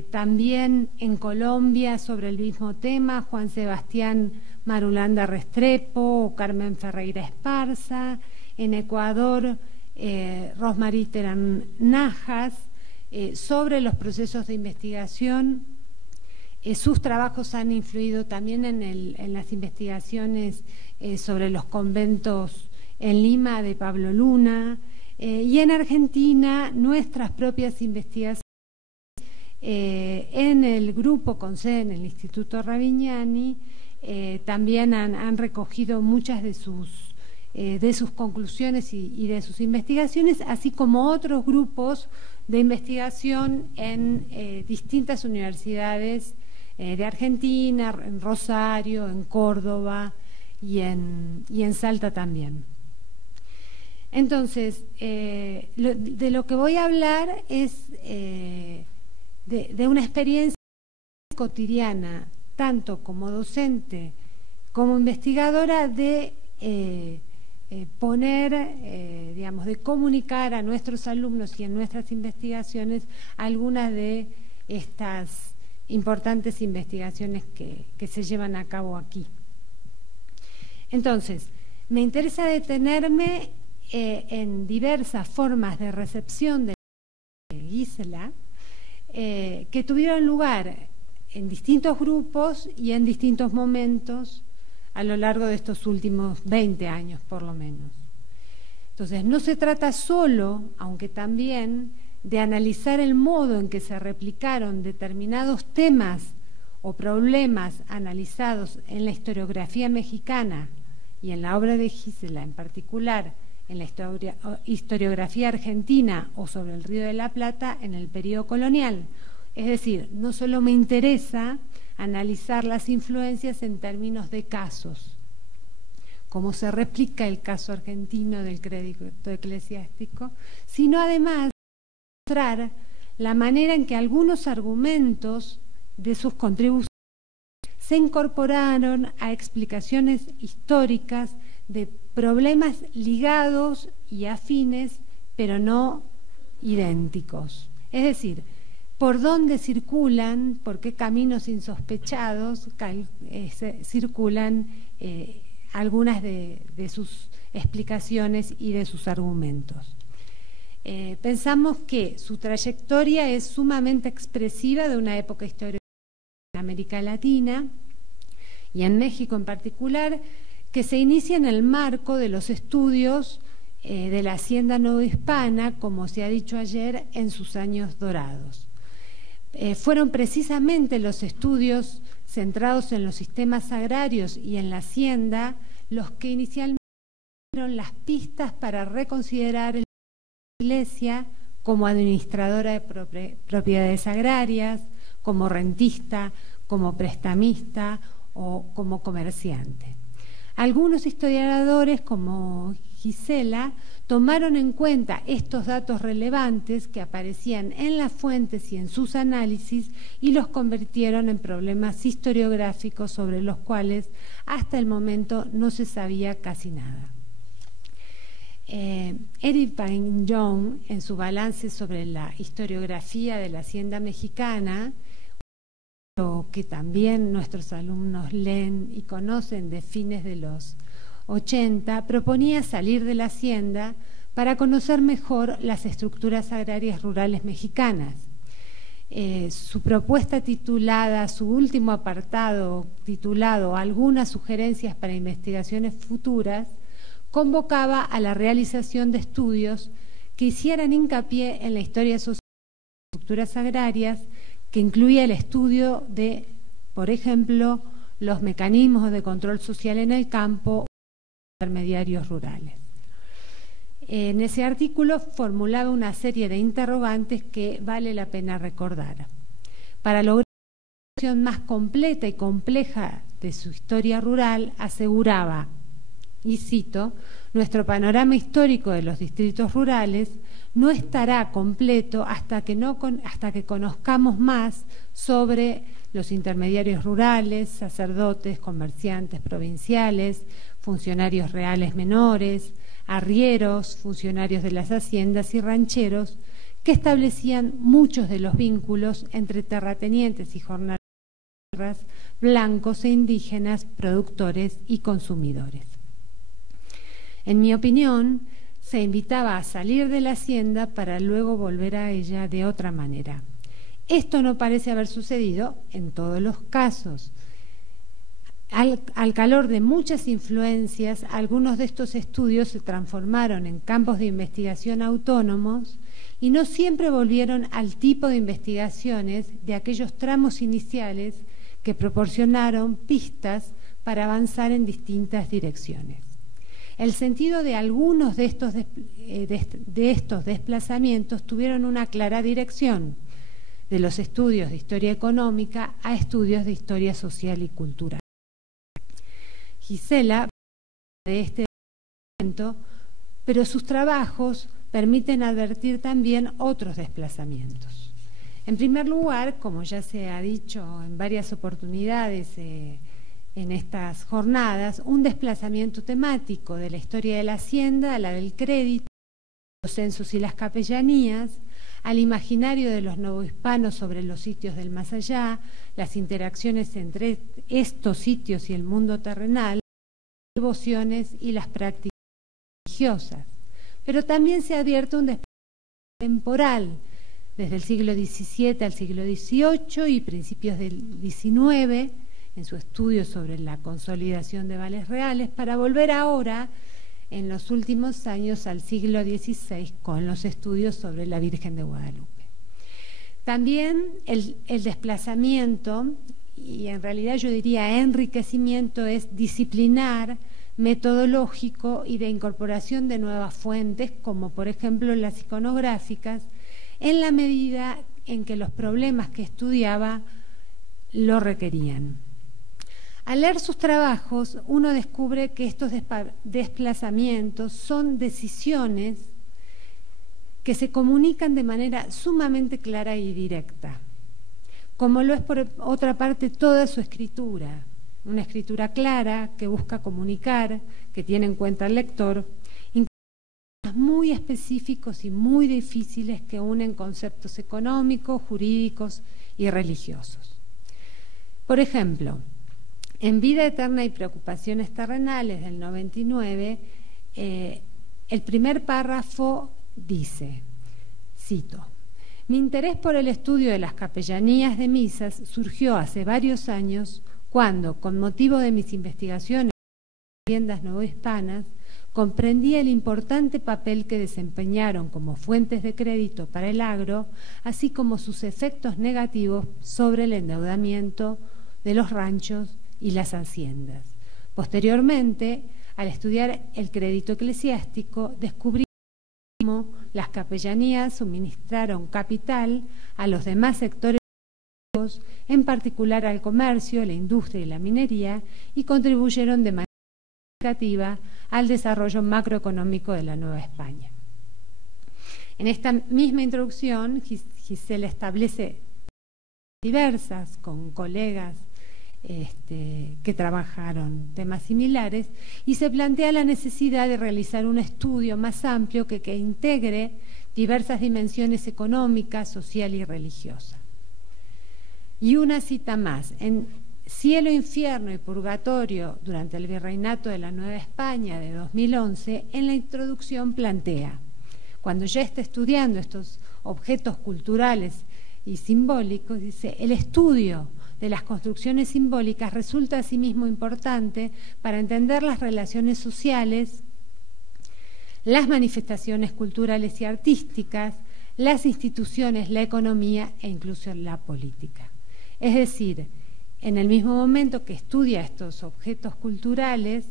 también en Colombia sobre el mismo tema, Juan Sebastián Marulanda Restrepo o Carmen Ferreira Esparza, en Ecuador Rosmarie Terán Najas, sobre los procesos de investigación. Sus trabajos han influido también en las investigaciones sobre los conventos en Lima de Pablo Luna, y en Argentina nuestras propias investigaciones en el grupo con sede en el Instituto Ravignani también han recogido muchas de sus conclusiones y de sus investigaciones, así como otros grupos de investigación en distintas universidades de Argentina, en Rosario, en Córdoba y en Salta también. Entonces, de lo que voy a hablar es de una experiencia cotidiana, tanto como docente como investigadora, de de comunicar a nuestros alumnos y en nuestras investigaciones algunas de estas importantes investigaciones que se llevan a cabo aquí. Entonces, me interesa detenerme en diversas formas de recepción de Gisela que tuvieron lugar en distintos grupos y en distintos momentos a lo largo de estos últimos 20 años, por lo menos. Entonces, no se trata solo, aunque también, de analizar el modo en que se replicaron determinados temas o problemas analizados en la historiografía mexicana y en la obra de Gisela en particular, en la historiografía argentina o sobre el Río de la Plata en el periodo colonial. Es decir, no solo me interesa analizar las influencias en términos de casos, como se replica el caso argentino del crédito eclesiástico, sino además mostrar la manera en que algunos argumentos de sus contribuciones se incorporaron a explicaciones históricas de problemas ligados y afines, pero no idénticos. Es decir, por dónde circulan, por qué caminos insospechados circulan algunas de sus explicaciones y de sus argumentos. Pensamos que su trayectoria es sumamente expresiva de una época histórica en América Latina y en México en particular, que se inicia en el marco de los estudios de la hacienda novohispana, como se ha dicho ayer, en sus años dorados. Fueron precisamente los estudios centrados en los sistemas agrarios y en la hacienda los que inicialmente dieron las pistas para reconsiderar la Iglesia como administradora de propiedades agrarias, como rentista, como prestamista o como comerciante. Algunos historiadores, como Gisela, tomaron en cuenta estos datos relevantes que aparecían en las fuentes y en sus análisis y los convirtieron en problemas historiográficos sobre los cuales hasta el momento no se sabía casi nada. Eric Pain-Young, en su balance sobre la historiografía de la hacienda mexicana, que también nuestros alumnos leen y conocen de fines de los 80, proponía salir de la hacienda para conocer mejor las estructuras agrarias rurales mexicanas. Su propuesta titulada, su último apartado titulado Algunas sugerencias para investigaciones futuras, convocaba a la realización de estudios que hicieran hincapié en la historia social de las estructuras agrarias, que incluía el estudio de, por ejemplo, los mecanismos de control social en el campo o intermediarios rurales. En ese artículo formulaba una serie de interrogantes que vale la pena recordar. Para lograr una visión más completa y compleja de su historia rural, aseguraba, y cito, nuestro panorama histórico de los distritos rurales no estará completo hasta que conozcamos más sobre los intermediarios rurales, sacerdotes, comerciantes provinciales, funcionarios reales menores, arrieros, funcionarios de las haciendas y rancheros, que establecían muchos de los vínculos entre terratenientes y jornaleros de tierras, blancos e indígenas, productores y consumidores. En mi opinión, se invitaba a salir de la hacienda para luego volver a ella de otra manera. Esto no parece haber sucedido en todos los casos. Al calor de muchas influencias, algunos de estos estudios se transformaron en campos de investigación autónomos y no siempre volvieron al tipo de investigaciones de aquellos tramos iniciales que proporcionaron pistas para avanzar en distintas direcciones. El sentido de algunos de estos desplazamientos tuvieron una clara dirección, de los estudios de historia económica a estudios de historia social y cultural. Gisela de este desplazamiento, pero sus trabajos permiten advertir también otros desplazamientos. En primer lugar, como ya se ha dicho en varias oportunidades en estas jornadas, un desplazamiento temático de la historia de la hacienda a la del crédito, los censos y las capellanías, al imaginario de los novohispanos sobre los sitios del más allá, las interacciones entre estos sitios y el mundo terrenal, las devociones y las prácticas religiosas. Pero también se advierte un desplazamiento temporal, desde el siglo XVII al siglo XVIII y principios del XIX, en su estudio sobre la consolidación de vales reales, para volver ahora, en los últimos años, al siglo XVI, con los estudios sobre la Virgen de Guadalupe. También el desplazamiento, y en realidad yo diría enriquecimiento, es disciplinar, metodológico y de incorporación de nuevas fuentes, como por ejemplo las iconográficas, en la medida en que los problemas que estudiaba lo requerían. Al leer sus trabajos, uno descubre que estos desplazamientos son decisiones que se comunican de manera sumamente clara y directa, como lo es por otra parte toda su escritura, una escritura clara que busca comunicar, que tiene en cuenta al lector, muy específicos y muy difíciles que unen conceptos económicos, jurídicos y religiosos. Por ejemplo, en Vida Eterna y Preocupaciones Terrenales del 99, el primer párrafo dice, cito, mi interés por el estudio de las capellanías de misas surgió hace varios años cuando, con motivo de mis investigaciones en haciendas novohispanas, comprendí el importante papel que desempeñaron como fuentes de crédito para el agro, así como sus efectos negativos sobre el endeudamiento de los ranchos y las haciendas. Posteriormente, al estudiar el crédito eclesiástico, descubrí cómo las capellanías suministraron capital a los demás sectores, en particular al comercio, la industria y la minería, y contribuyeron de manera significativa al desarrollo macroeconómico de la Nueva España. En esta misma introducción, Gisela establece diversas con colegas que trabajaron temas similares y se plantea la necesidad de realizar un estudio más amplio que integre diversas dimensiones económicas, social y religiosa. Y una cita más, Cielo, Infierno y Purgatorio durante el Virreinato de la Nueva España de 2011, en la introducción plantea: cuando ya está estudiando estos objetos culturales y simbólicos, dice, el estudio de las construcciones simbólicas resulta asimismo importante para entender las relaciones sociales, las manifestaciones culturales y artísticas, las instituciones, la economía e incluso la política. Es decir, en el mismo momento que estudia estos objetos culturales,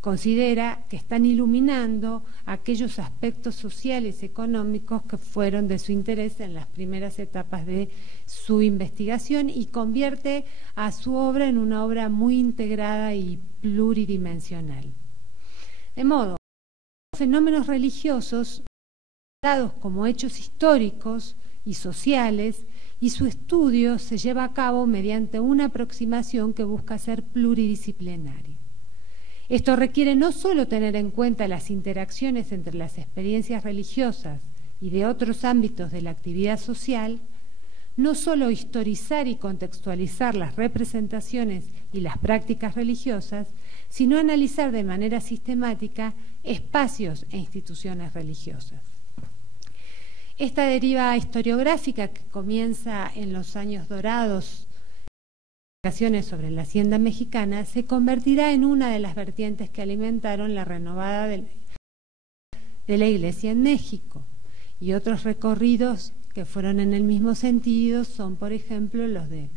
considera que están iluminando aquellos aspectos sociales y económicos que fueron de su interés en las primeras etapas de su investigación y convierte a su obra en una obra muy integrada y pluridimensional. De modo, los fenómenos religiosos dados como hechos históricos y sociales, y su estudio se lleva a cabo mediante una aproximación que busca ser pluridisciplinaria. Esto requiere no solo tener en cuenta las interacciones entre las experiencias religiosas y de otros ámbitos de la actividad social, no solo historizar y contextualizar las representaciones y las prácticas religiosas, sino analizar de manera sistemática espacios e instituciones religiosas. Esta deriva historiográfica que comienza en los años dorados sobre la hacienda mexicana se convertirá en una de las vertientes que alimentaron la renovada de la Iglesia en México, y otros recorridos que fueron en el mismo sentido son, por ejemplo, los de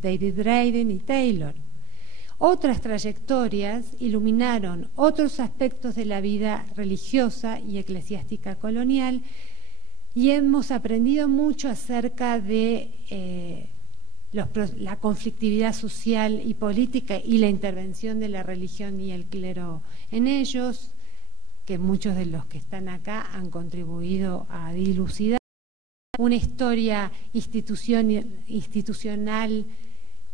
David Braden y Taylor. Otras trayectorias iluminaron otros aspectos de la vida religiosa y eclesiástica colonial, y hemos aprendido mucho acerca de la conflictividad social y política y la intervención de la religión y el clero en ellos, que muchos de los que están acá han contribuido a dilucidar una historia institucional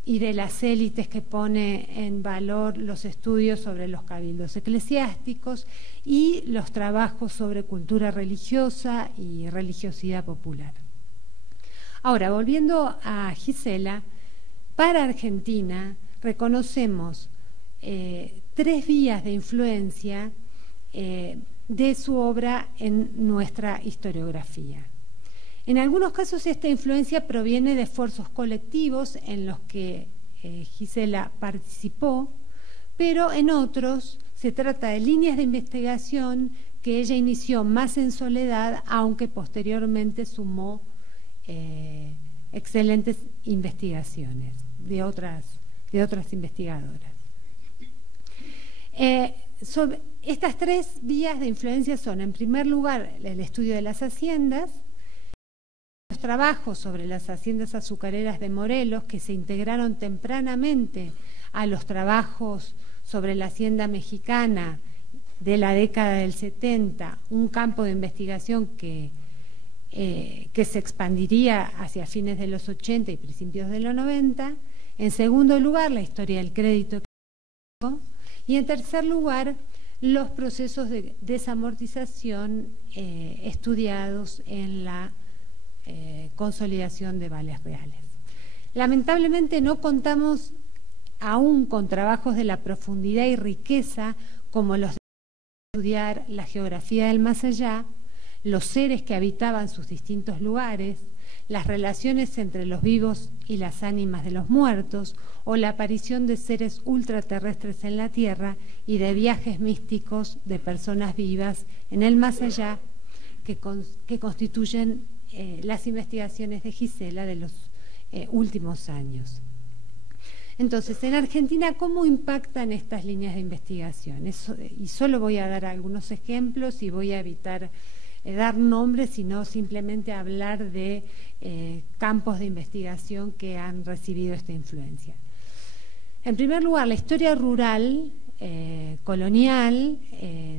y de las élites que pone en valor los estudios sobre los cabildos eclesiásticos y los trabajos sobre cultura religiosa y religiosidad popular. Ahora, volviendo a Gisela, para Argentina reconocemos 3 vías de influencia de su obra en nuestra historiografía. En algunos casos esta influencia proviene de esfuerzos colectivos en los que Gisela participó, pero en otros se trata de líneas de investigación que ella inició más en soledad, aunque posteriormente sumó excelentes investigaciones de otras investigadoras. Estas 3 vías de influencia son, en primer lugar, el estudio de las haciendas, los trabajos sobre las haciendas azucareras de Morelos, que se integraron tempranamente a los trabajos sobre la hacienda mexicana de la década del 70, un campo de investigación que se expandiría hacia fines de los 80 y principios de los 90. En segundo lugar, la historia del crédito. Y en tercer lugar, los procesos de desamortización estudiados en la consolidación de vales reales. Lamentablemente no contamos aún con trabajos de la profundidad y riqueza como los de estudiar la geografía del más allá, los seres que habitaban sus distintos lugares, las relaciones entre los vivos y las ánimas de los muertos, o la aparición de seres ultraterrestres en la Tierra y de viajes místicos de personas vivas en el más allá que constituyen las investigaciones de Gisela de los últimos años. Entonces, en Argentina, ¿cómo impactan estas líneas de investigación? Y solo voy a dar algunos ejemplos y voy a evitar dar nombres, sino simplemente hablar de campos de investigación que han recibido esta influencia. En primer lugar, la historia rural colonial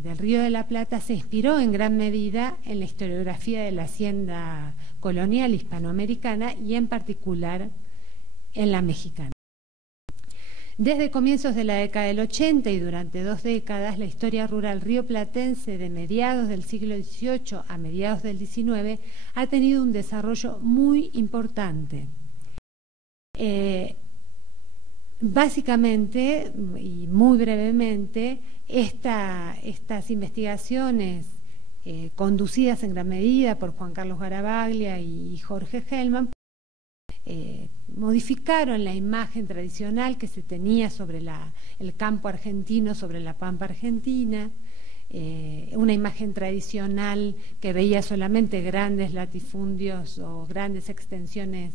del Río de la Plata se inspiró en gran medida en la historiografía de la hacienda colonial hispanoamericana y en particular en la mexicana. Desde comienzos de la década del 80 y durante 2 décadas, la historia rural rioplatense de mediados del siglo XVIII a mediados del XIX ha tenido un desarrollo muy importante. básicamente, y muy brevemente, estas investigaciones conducidas en gran medida por Juan Carlos Garavaglia y Jorge Hellman, modificaron la imagen tradicional que se tenía sobre el campo argentino, sobre la pampa argentina, una imagen tradicional que veía solamente grandes latifundios o grandes extensiones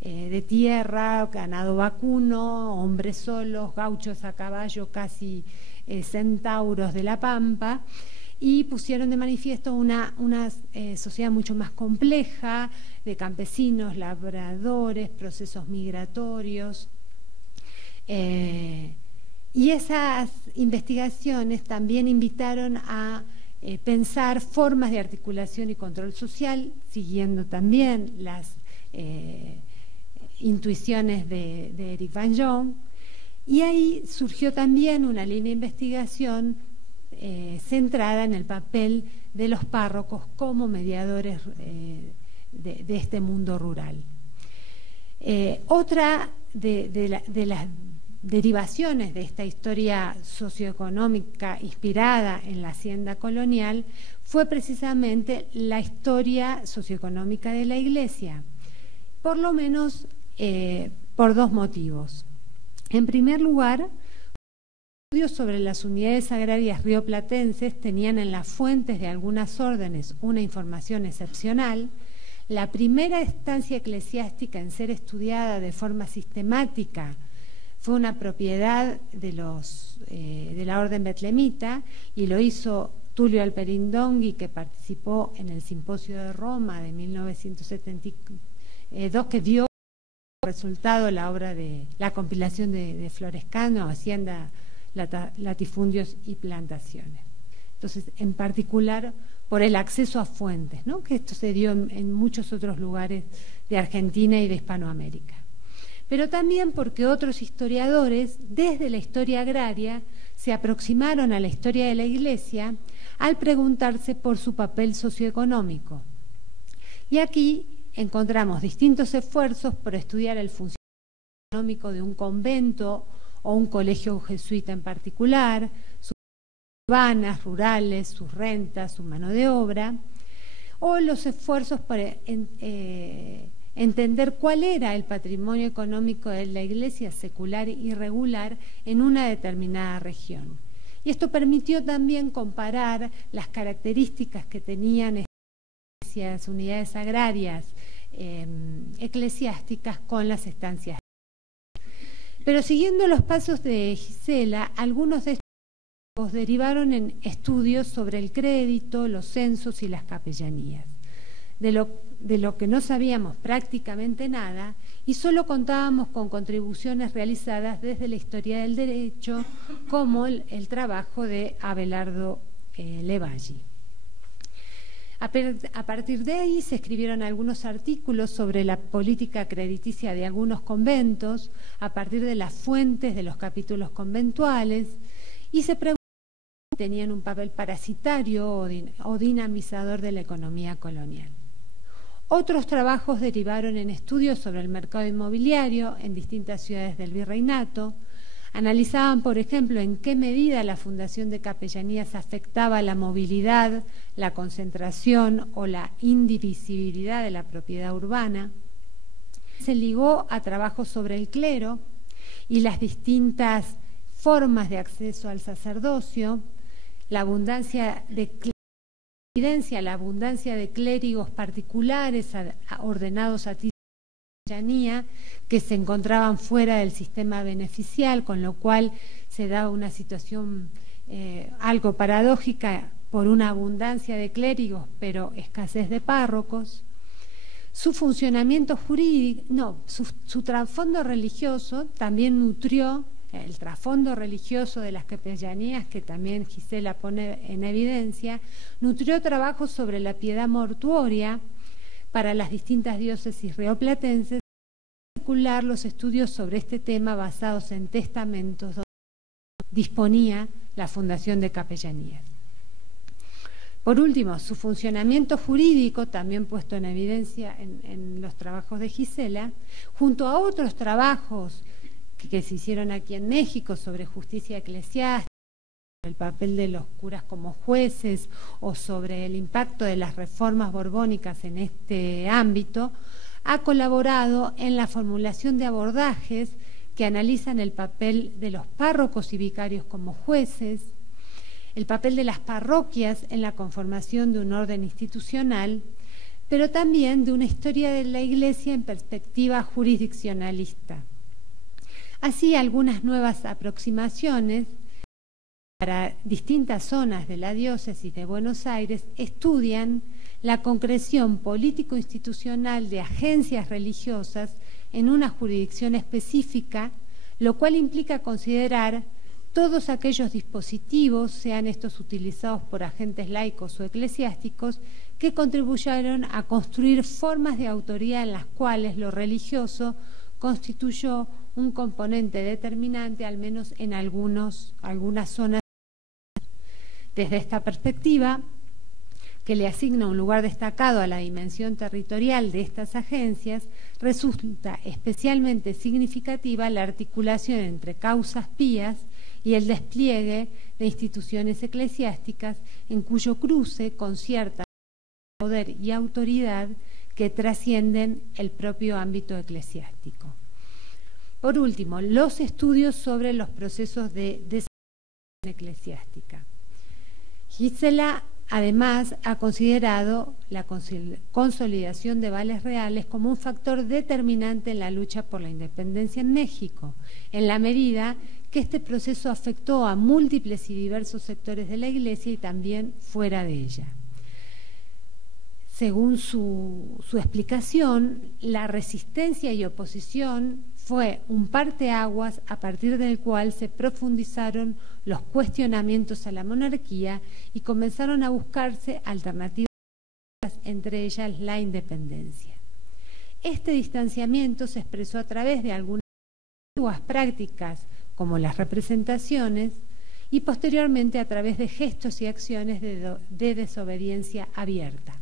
de tierra, ganado vacuno, hombres solos, gauchos a caballo, casi centauros de la pampa, y pusieron de manifiesto una sociedad mucho más compleja, de campesinos, labradores, procesos migratorios. Y esas investigaciones también invitaron a pensar formas de articulación y control social, siguiendo también las intuiciones de Eric Van Jong, y ahí surgió también una línea de investigación centrada en el papel de los párrocos como mediadores de este mundo rural. Otra de las derivaciones de esta historia socioeconómica inspirada en la hacienda colonial fue precisamente la historia socioeconómica de la Iglesia, por lo menos por dos motivos. En primer lugar, estudios sobre las unidades agrarias rioplatenses tenían en las fuentes de algunas órdenes una información excepcional. La primera instancia eclesiástica en ser estudiada de forma sistemática fue una propiedad de la orden betlemita, y lo hizo Tulio Alperindongui, que participó en el Simposio de Roma de 1972, que dio resultado la obra de la compilación de Florescano, Hacienda, Latifundios y Plantaciones. Entonces, en particular por el acceso a fuentes, ¿no?, que esto se dio en muchos otros lugares de Argentina y de Hispanoamérica. Pero también porque otros historiadores, desde la historia agraria, se aproximaron a la historia de la Iglesia al preguntarse por su papel socioeconómico. Y aquí encontramos distintos esfuerzos por estudiar el funcionamiento económico de un convento o un colegio jesuita en particular, sus urbanas, rurales, sus rentas, su mano de obra, o los esfuerzos para entender cuál era el patrimonio económico de la Iglesia secular y regular en una determinada región. Y esto permitió también comparar las características que tenían las unidades agrarias eclesiásticas con las estancias. Pero siguiendo los pasos de Gisela, algunos de estos derivaron en estudios sobre el crédito, los censos y las capellanías, de lo que no sabíamos prácticamente nada y solo contábamos con contribuciones realizadas desde la historia del derecho, como el trabajo de Abelardo Levalli. A partir de ahí se escribieron algunos artículos sobre la política crediticia de algunos conventos, a partir de las fuentes de los capítulos conventuales, y se preguntó si tenían un papel parasitario o dinamizador de la economía colonial. Otros trabajos derivaron en estudios sobre el mercado inmobiliario en distintas ciudades del virreinato. Analizaban, por ejemplo, en qué medida la fundación de capellanías afectaba la movilidad, la concentración o la indivisibilidad de la propiedad urbana. Se ligó a trabajos sobre el clero y las distintas formas de acceso al sacerdocio, la abundancia de clérigos particulares ordenados a título de capellanía que se encontraban fuera del sistema beneficial, con lo cual se daba una situación algo paradójica por una abundancia de clérigos pero escasez de párrocos. Su funcionamiento jurídico, su trasfondo religioso también nutrió el trasfondo religioso de las capellanías, que también Gisela pone en evidencia, nutrió trabajos sobre la piedad mortuoria para las distintas diócesis rioplatenses, en particular los estudios sobre este tema basados en testamentos donde disponía la fundación de capellanías. Por último, su funcionamiento jurídico, también puesto en evidencia en los trabajos de Gisela, junto a otros trabajos que se hicieron aquí en México sobre justicia eclesiástica, el papel de los curas como jueces o sobre el impacto de las reformas borbónicas en este ámbito, ha colaborado en la formulación de abordajes que analizan el papel de los párrocos y vicarios como jueces, el papel de las parroquias en la conformación de un orden institucional, pero también de una historia de la Iglesia en perspectiva jurisdiccionalista. Así, algunas nuevas aproximaciones para distintas zonas de la diócesis de Buenos Aires estudian la concreción político-institucional de agencias religiosas en una jurisdicción específica, lo cual implica considerar todos aquellos dispositivos, sean estos utilizados por agentes laicos o eclesiásticos, que contribuyeron a construir formas de autoría en las cuales lo religioso constituyó un componente determinante, al menos en algunas zonas. Desde esta perspectiva, que le asigna un lugar destacado a la dimensión territorial de estas agencias, resulta especialmente significativa la articulación entre causas pías y el despliegue de instituciones eclesiásticas en cuyo cruce concierta poder y autoridad que trascienden el propio ámbito eclesiástico. Por último, los estudios sobre los procesos de desarrollo eclesiástica. Gisela además ha considerado la consolidación de vales reales como un factor determinante en la lucha por la independencia en México, en la medida que este proceso afectó a múltiples y diversos sectores de la Iglesia y también fuera de ella. Según su explicación, la resistencia y oposición fue un parteaguas a partir del cual se profundizaron los cuestionamientos a la monarquía y comenzaron a buscarse alternativas, entre ellas la independencia. Este distanciamiento se expresó a través de algunas antiguas prácticas, como las representaciones, y posteriormente a través de gestos y acciones de desobediencia abierta.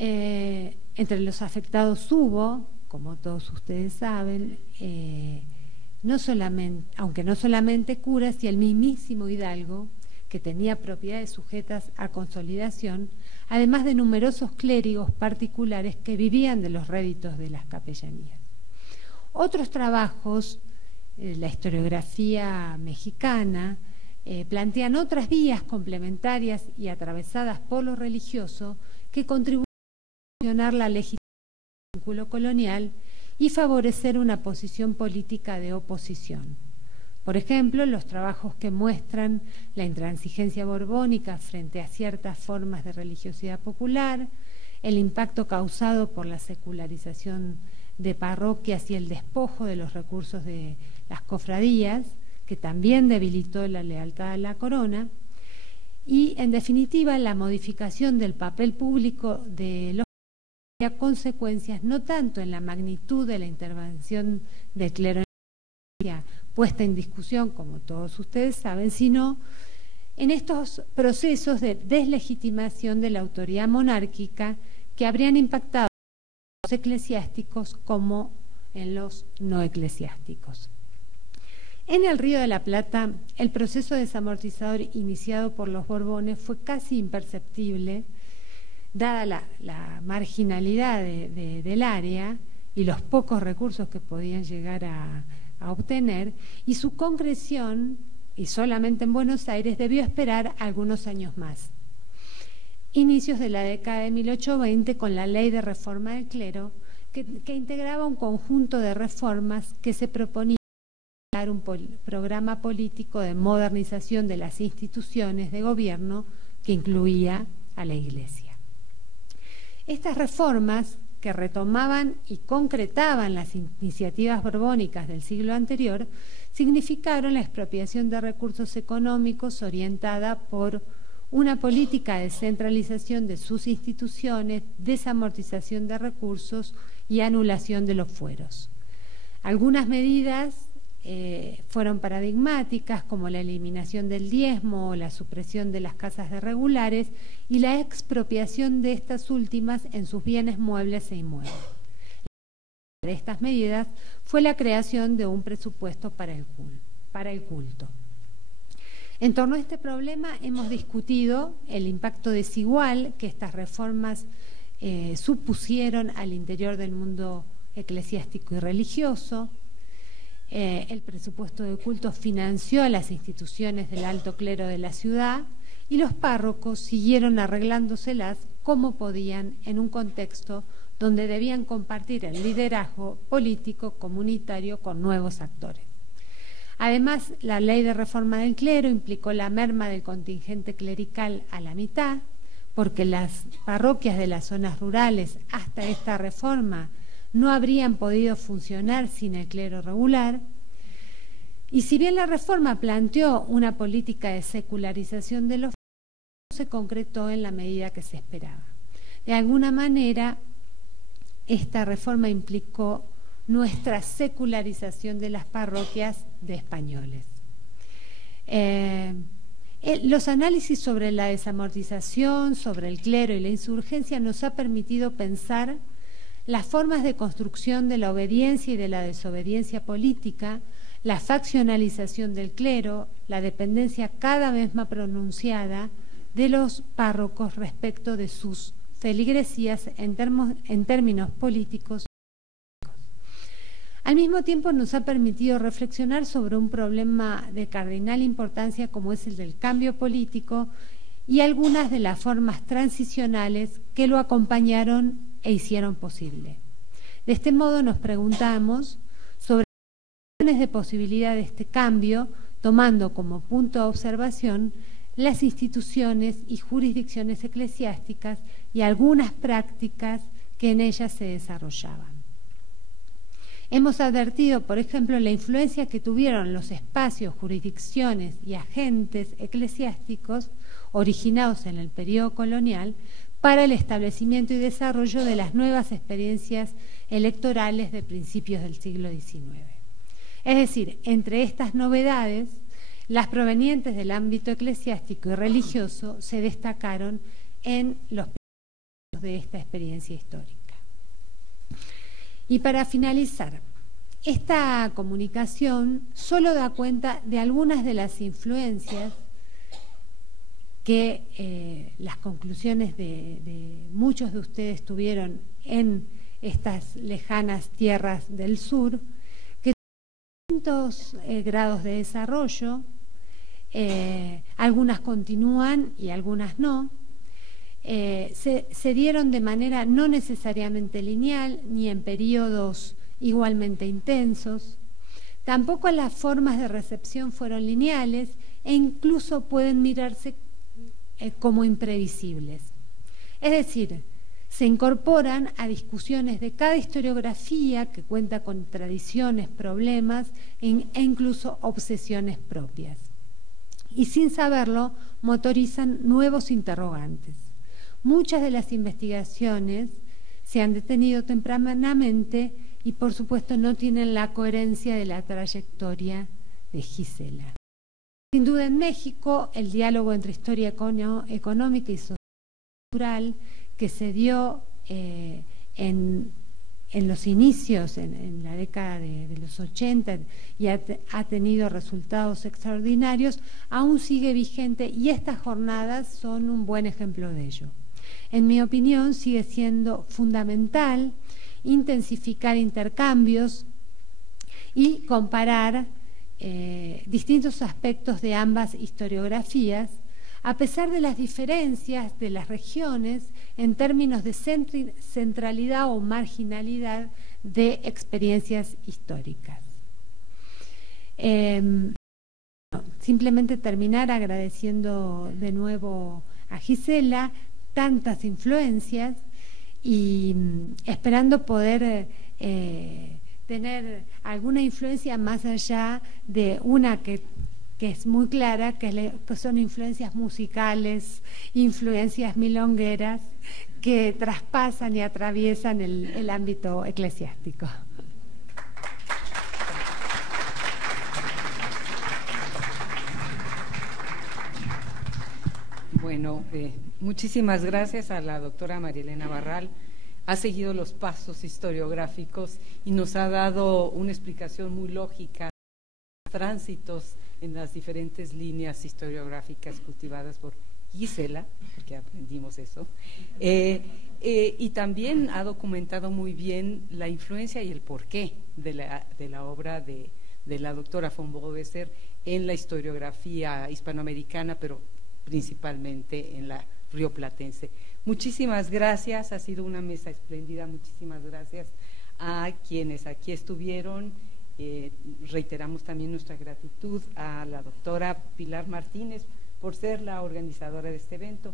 Entre los afectados hubo, como todos ustedes saben, aunque no solamente curas y el mismísimo Hidalgo, que tenía propiedades sujetas a consolidación, además de numerosos clérigos particulares que vivían de los réditos de las capellanías. Otros trabajos, la historiografía mexicana, plantean otras vías complementarias y atravesadas por lo religioso que contribuyen a funcionar la legitimación del vínculo colonial y favorecer una posición política de oposición. Por ejemplo, los trabajos que muestran la intransigencia borbónica frente a ciertas formas de religiosidad popular, el impacto causado por la secularización de parroquias y el despojo de los recursos de las cofradías, que también debilitó la lealtad a la corona, y, en definitiva, la modificación del papel público de los a consecuencias no tanto en la magnitud de la intervención del clero en la Iglesia puesta en discusión, como todos ustedes saben, sino en estos procesos de deslegitimación de la autoridad monárquica que habrían impactado en los eclesiásticos como en los no eclesiásticos. En el Río de la Plata, el proceso desamortizador iniciado por los Borbones fue casi imperceptible, dada la marginalidad del área y los pocos recursos que podían llegar a obtener, y su concreción, y solamente en Buenos Aires, debió esperar algunos años más. Inicios de la década de 1820, con la Ley de Reforma del Clero, que integraba un conjunto de reformas que se proponía un programa político de modernización de las instituciones de gobierno que incluía a la Iglesia. Estas reformas, que retomaban y concretaban las iniciativas borbónicas del siglo anterior, significaron la expropiación de recursos económicos orientada por una política de centralización de sus instituciones, desamortización de recursos y anulación de los fueros. Algunas medidas fueron paradigmáticas, como la eliminación del diezmo o la supresión de las casas de regulares y la expropiación de estas últimas en sus bienes muebles e inmuebles. de estas medidas fue la creación de un presupuesto para el culto. En torno a este problema hemos discutido el impacto desigual que estas reformas supusieron al interior del mundo eclesiástico y religioso. El presupuesto de culto financió a las instituciones del alto clero de la ciudad y los párrocos siguieron arreglándoselas como podían en un contexto donde debían compartir el liderazgo político comunitario con nuevos actores. Además, la ley de reforma del clero implicó la merma del contingente clerical a la mitad, porque las parroquias de las zonas rurales hasta esta reforma no habrían podido funcionar sin el clero regular. Y si bien la reforma planteó una política de secularización de los no se concretó en la medida que se esperaba. De alguna manera, esta reforma implicó nuestra secularización de las parroquias de españoles. Los análisis sobre la desamortización, sobre el clero y la insurgencia nos ha permitido pensar las formas de construcción de la obediencia y de la desobediencia política, la faccionalización del clero, la dependencia cada vez más pronunciada de los párrocos respecto de sus feligresías en términos políticos. Al mismo tiempo nos ha permitido reflexionar sobre un problema de cardinal importancia como es el del cambio político y algunas de las formas transicionales que lo acompañaron e hicieron posible. De este modo nos preguntamos sobre las de posibilidad de este cambio, tomando como punto de observación las instituciones y jurisdicciones eclesiásticas y algunas prácticas que en ellas se desarrollaban. Hemos advertido, por ejemplo, la influencia que tuvieron los espacios, jurisdicciones y agentes eclesiásticos originados en el periodo colonial para el establecimiento y desarrollo de las nuevas experiencias electorales de principios del siglo XIX. Es decir, entre estas novedades, las provenientes del ámbito eclesiástico y religioso se destacaron en los periodos de esta experiencia histórica. Y para finalizar, esta comunicación solo da cuenta de algunas de las influencias que las conclusiones de muchos de ustedes tuvieron en estas lejanas tierras del sur, que tienen distintos grados de desarrollo, algunas continúan y algunas no. Se dieron de manera no necesariamente lineal ni en periodos igualmente intensos. Tampoco las formas de recepción fueron lineales e incluso pueden mirarse como imprevisibles. Es decir, se incorporan a discusiones de cada historiografía que cuenta con tradiciones, problemas e incluso obsesiones propias. Y sin saberlo, motorizan nuevos interrogantes. Muchas de las investigaciones se han detenido tempranamente y, por supuesto, no tienen la coherencia de la trayectoria de Gisela. Sin duda, en México, el diálogo entre historia económica y social que se dio en los inicios, en la década de los 80, y ha tenido resultados extraordinarios, aún sigue vigente y estas jornadas son un buen ejemplo de ello. En mi opinión, sigue siendo fundamental intensificar intercambios y comparar distintos aspectos de ambas historiografías, a pesar de las diferencias de las regiones en términos de centralidad o marginalidad de experiencias históricas. Simplemente terminar agradeciendo de nuevo a Gisela tantas influencias y esperando poder tener alguna influencia más allá de una que es muy clara, que son influencias musicales, influencias milongueras que traspasan y atraviesan el ámbito eclesiástico. Bueno, muchísimas gracias a la doctora María Elena Barral, ha seguido los pasos historiográficos y nos ha dado una explicación muy lógica, tránsitos en las diferentes líneas historiográficas cultivadas por Gisela, porque aprendimos eso, y también ha documentado muy bien la influencia y el porqué de la obra de la doctora von Boeser en la historiografía hispanoamericana, pero principalmente en la rioplatense. Muchísimas gracias, ha sido una mesa espléndida, muchísimas gracias a quienes aquí estuvieron. Reiteramos también nuestra gratitud a la doctora Pilar Martínez por ser la organizadora de este evento.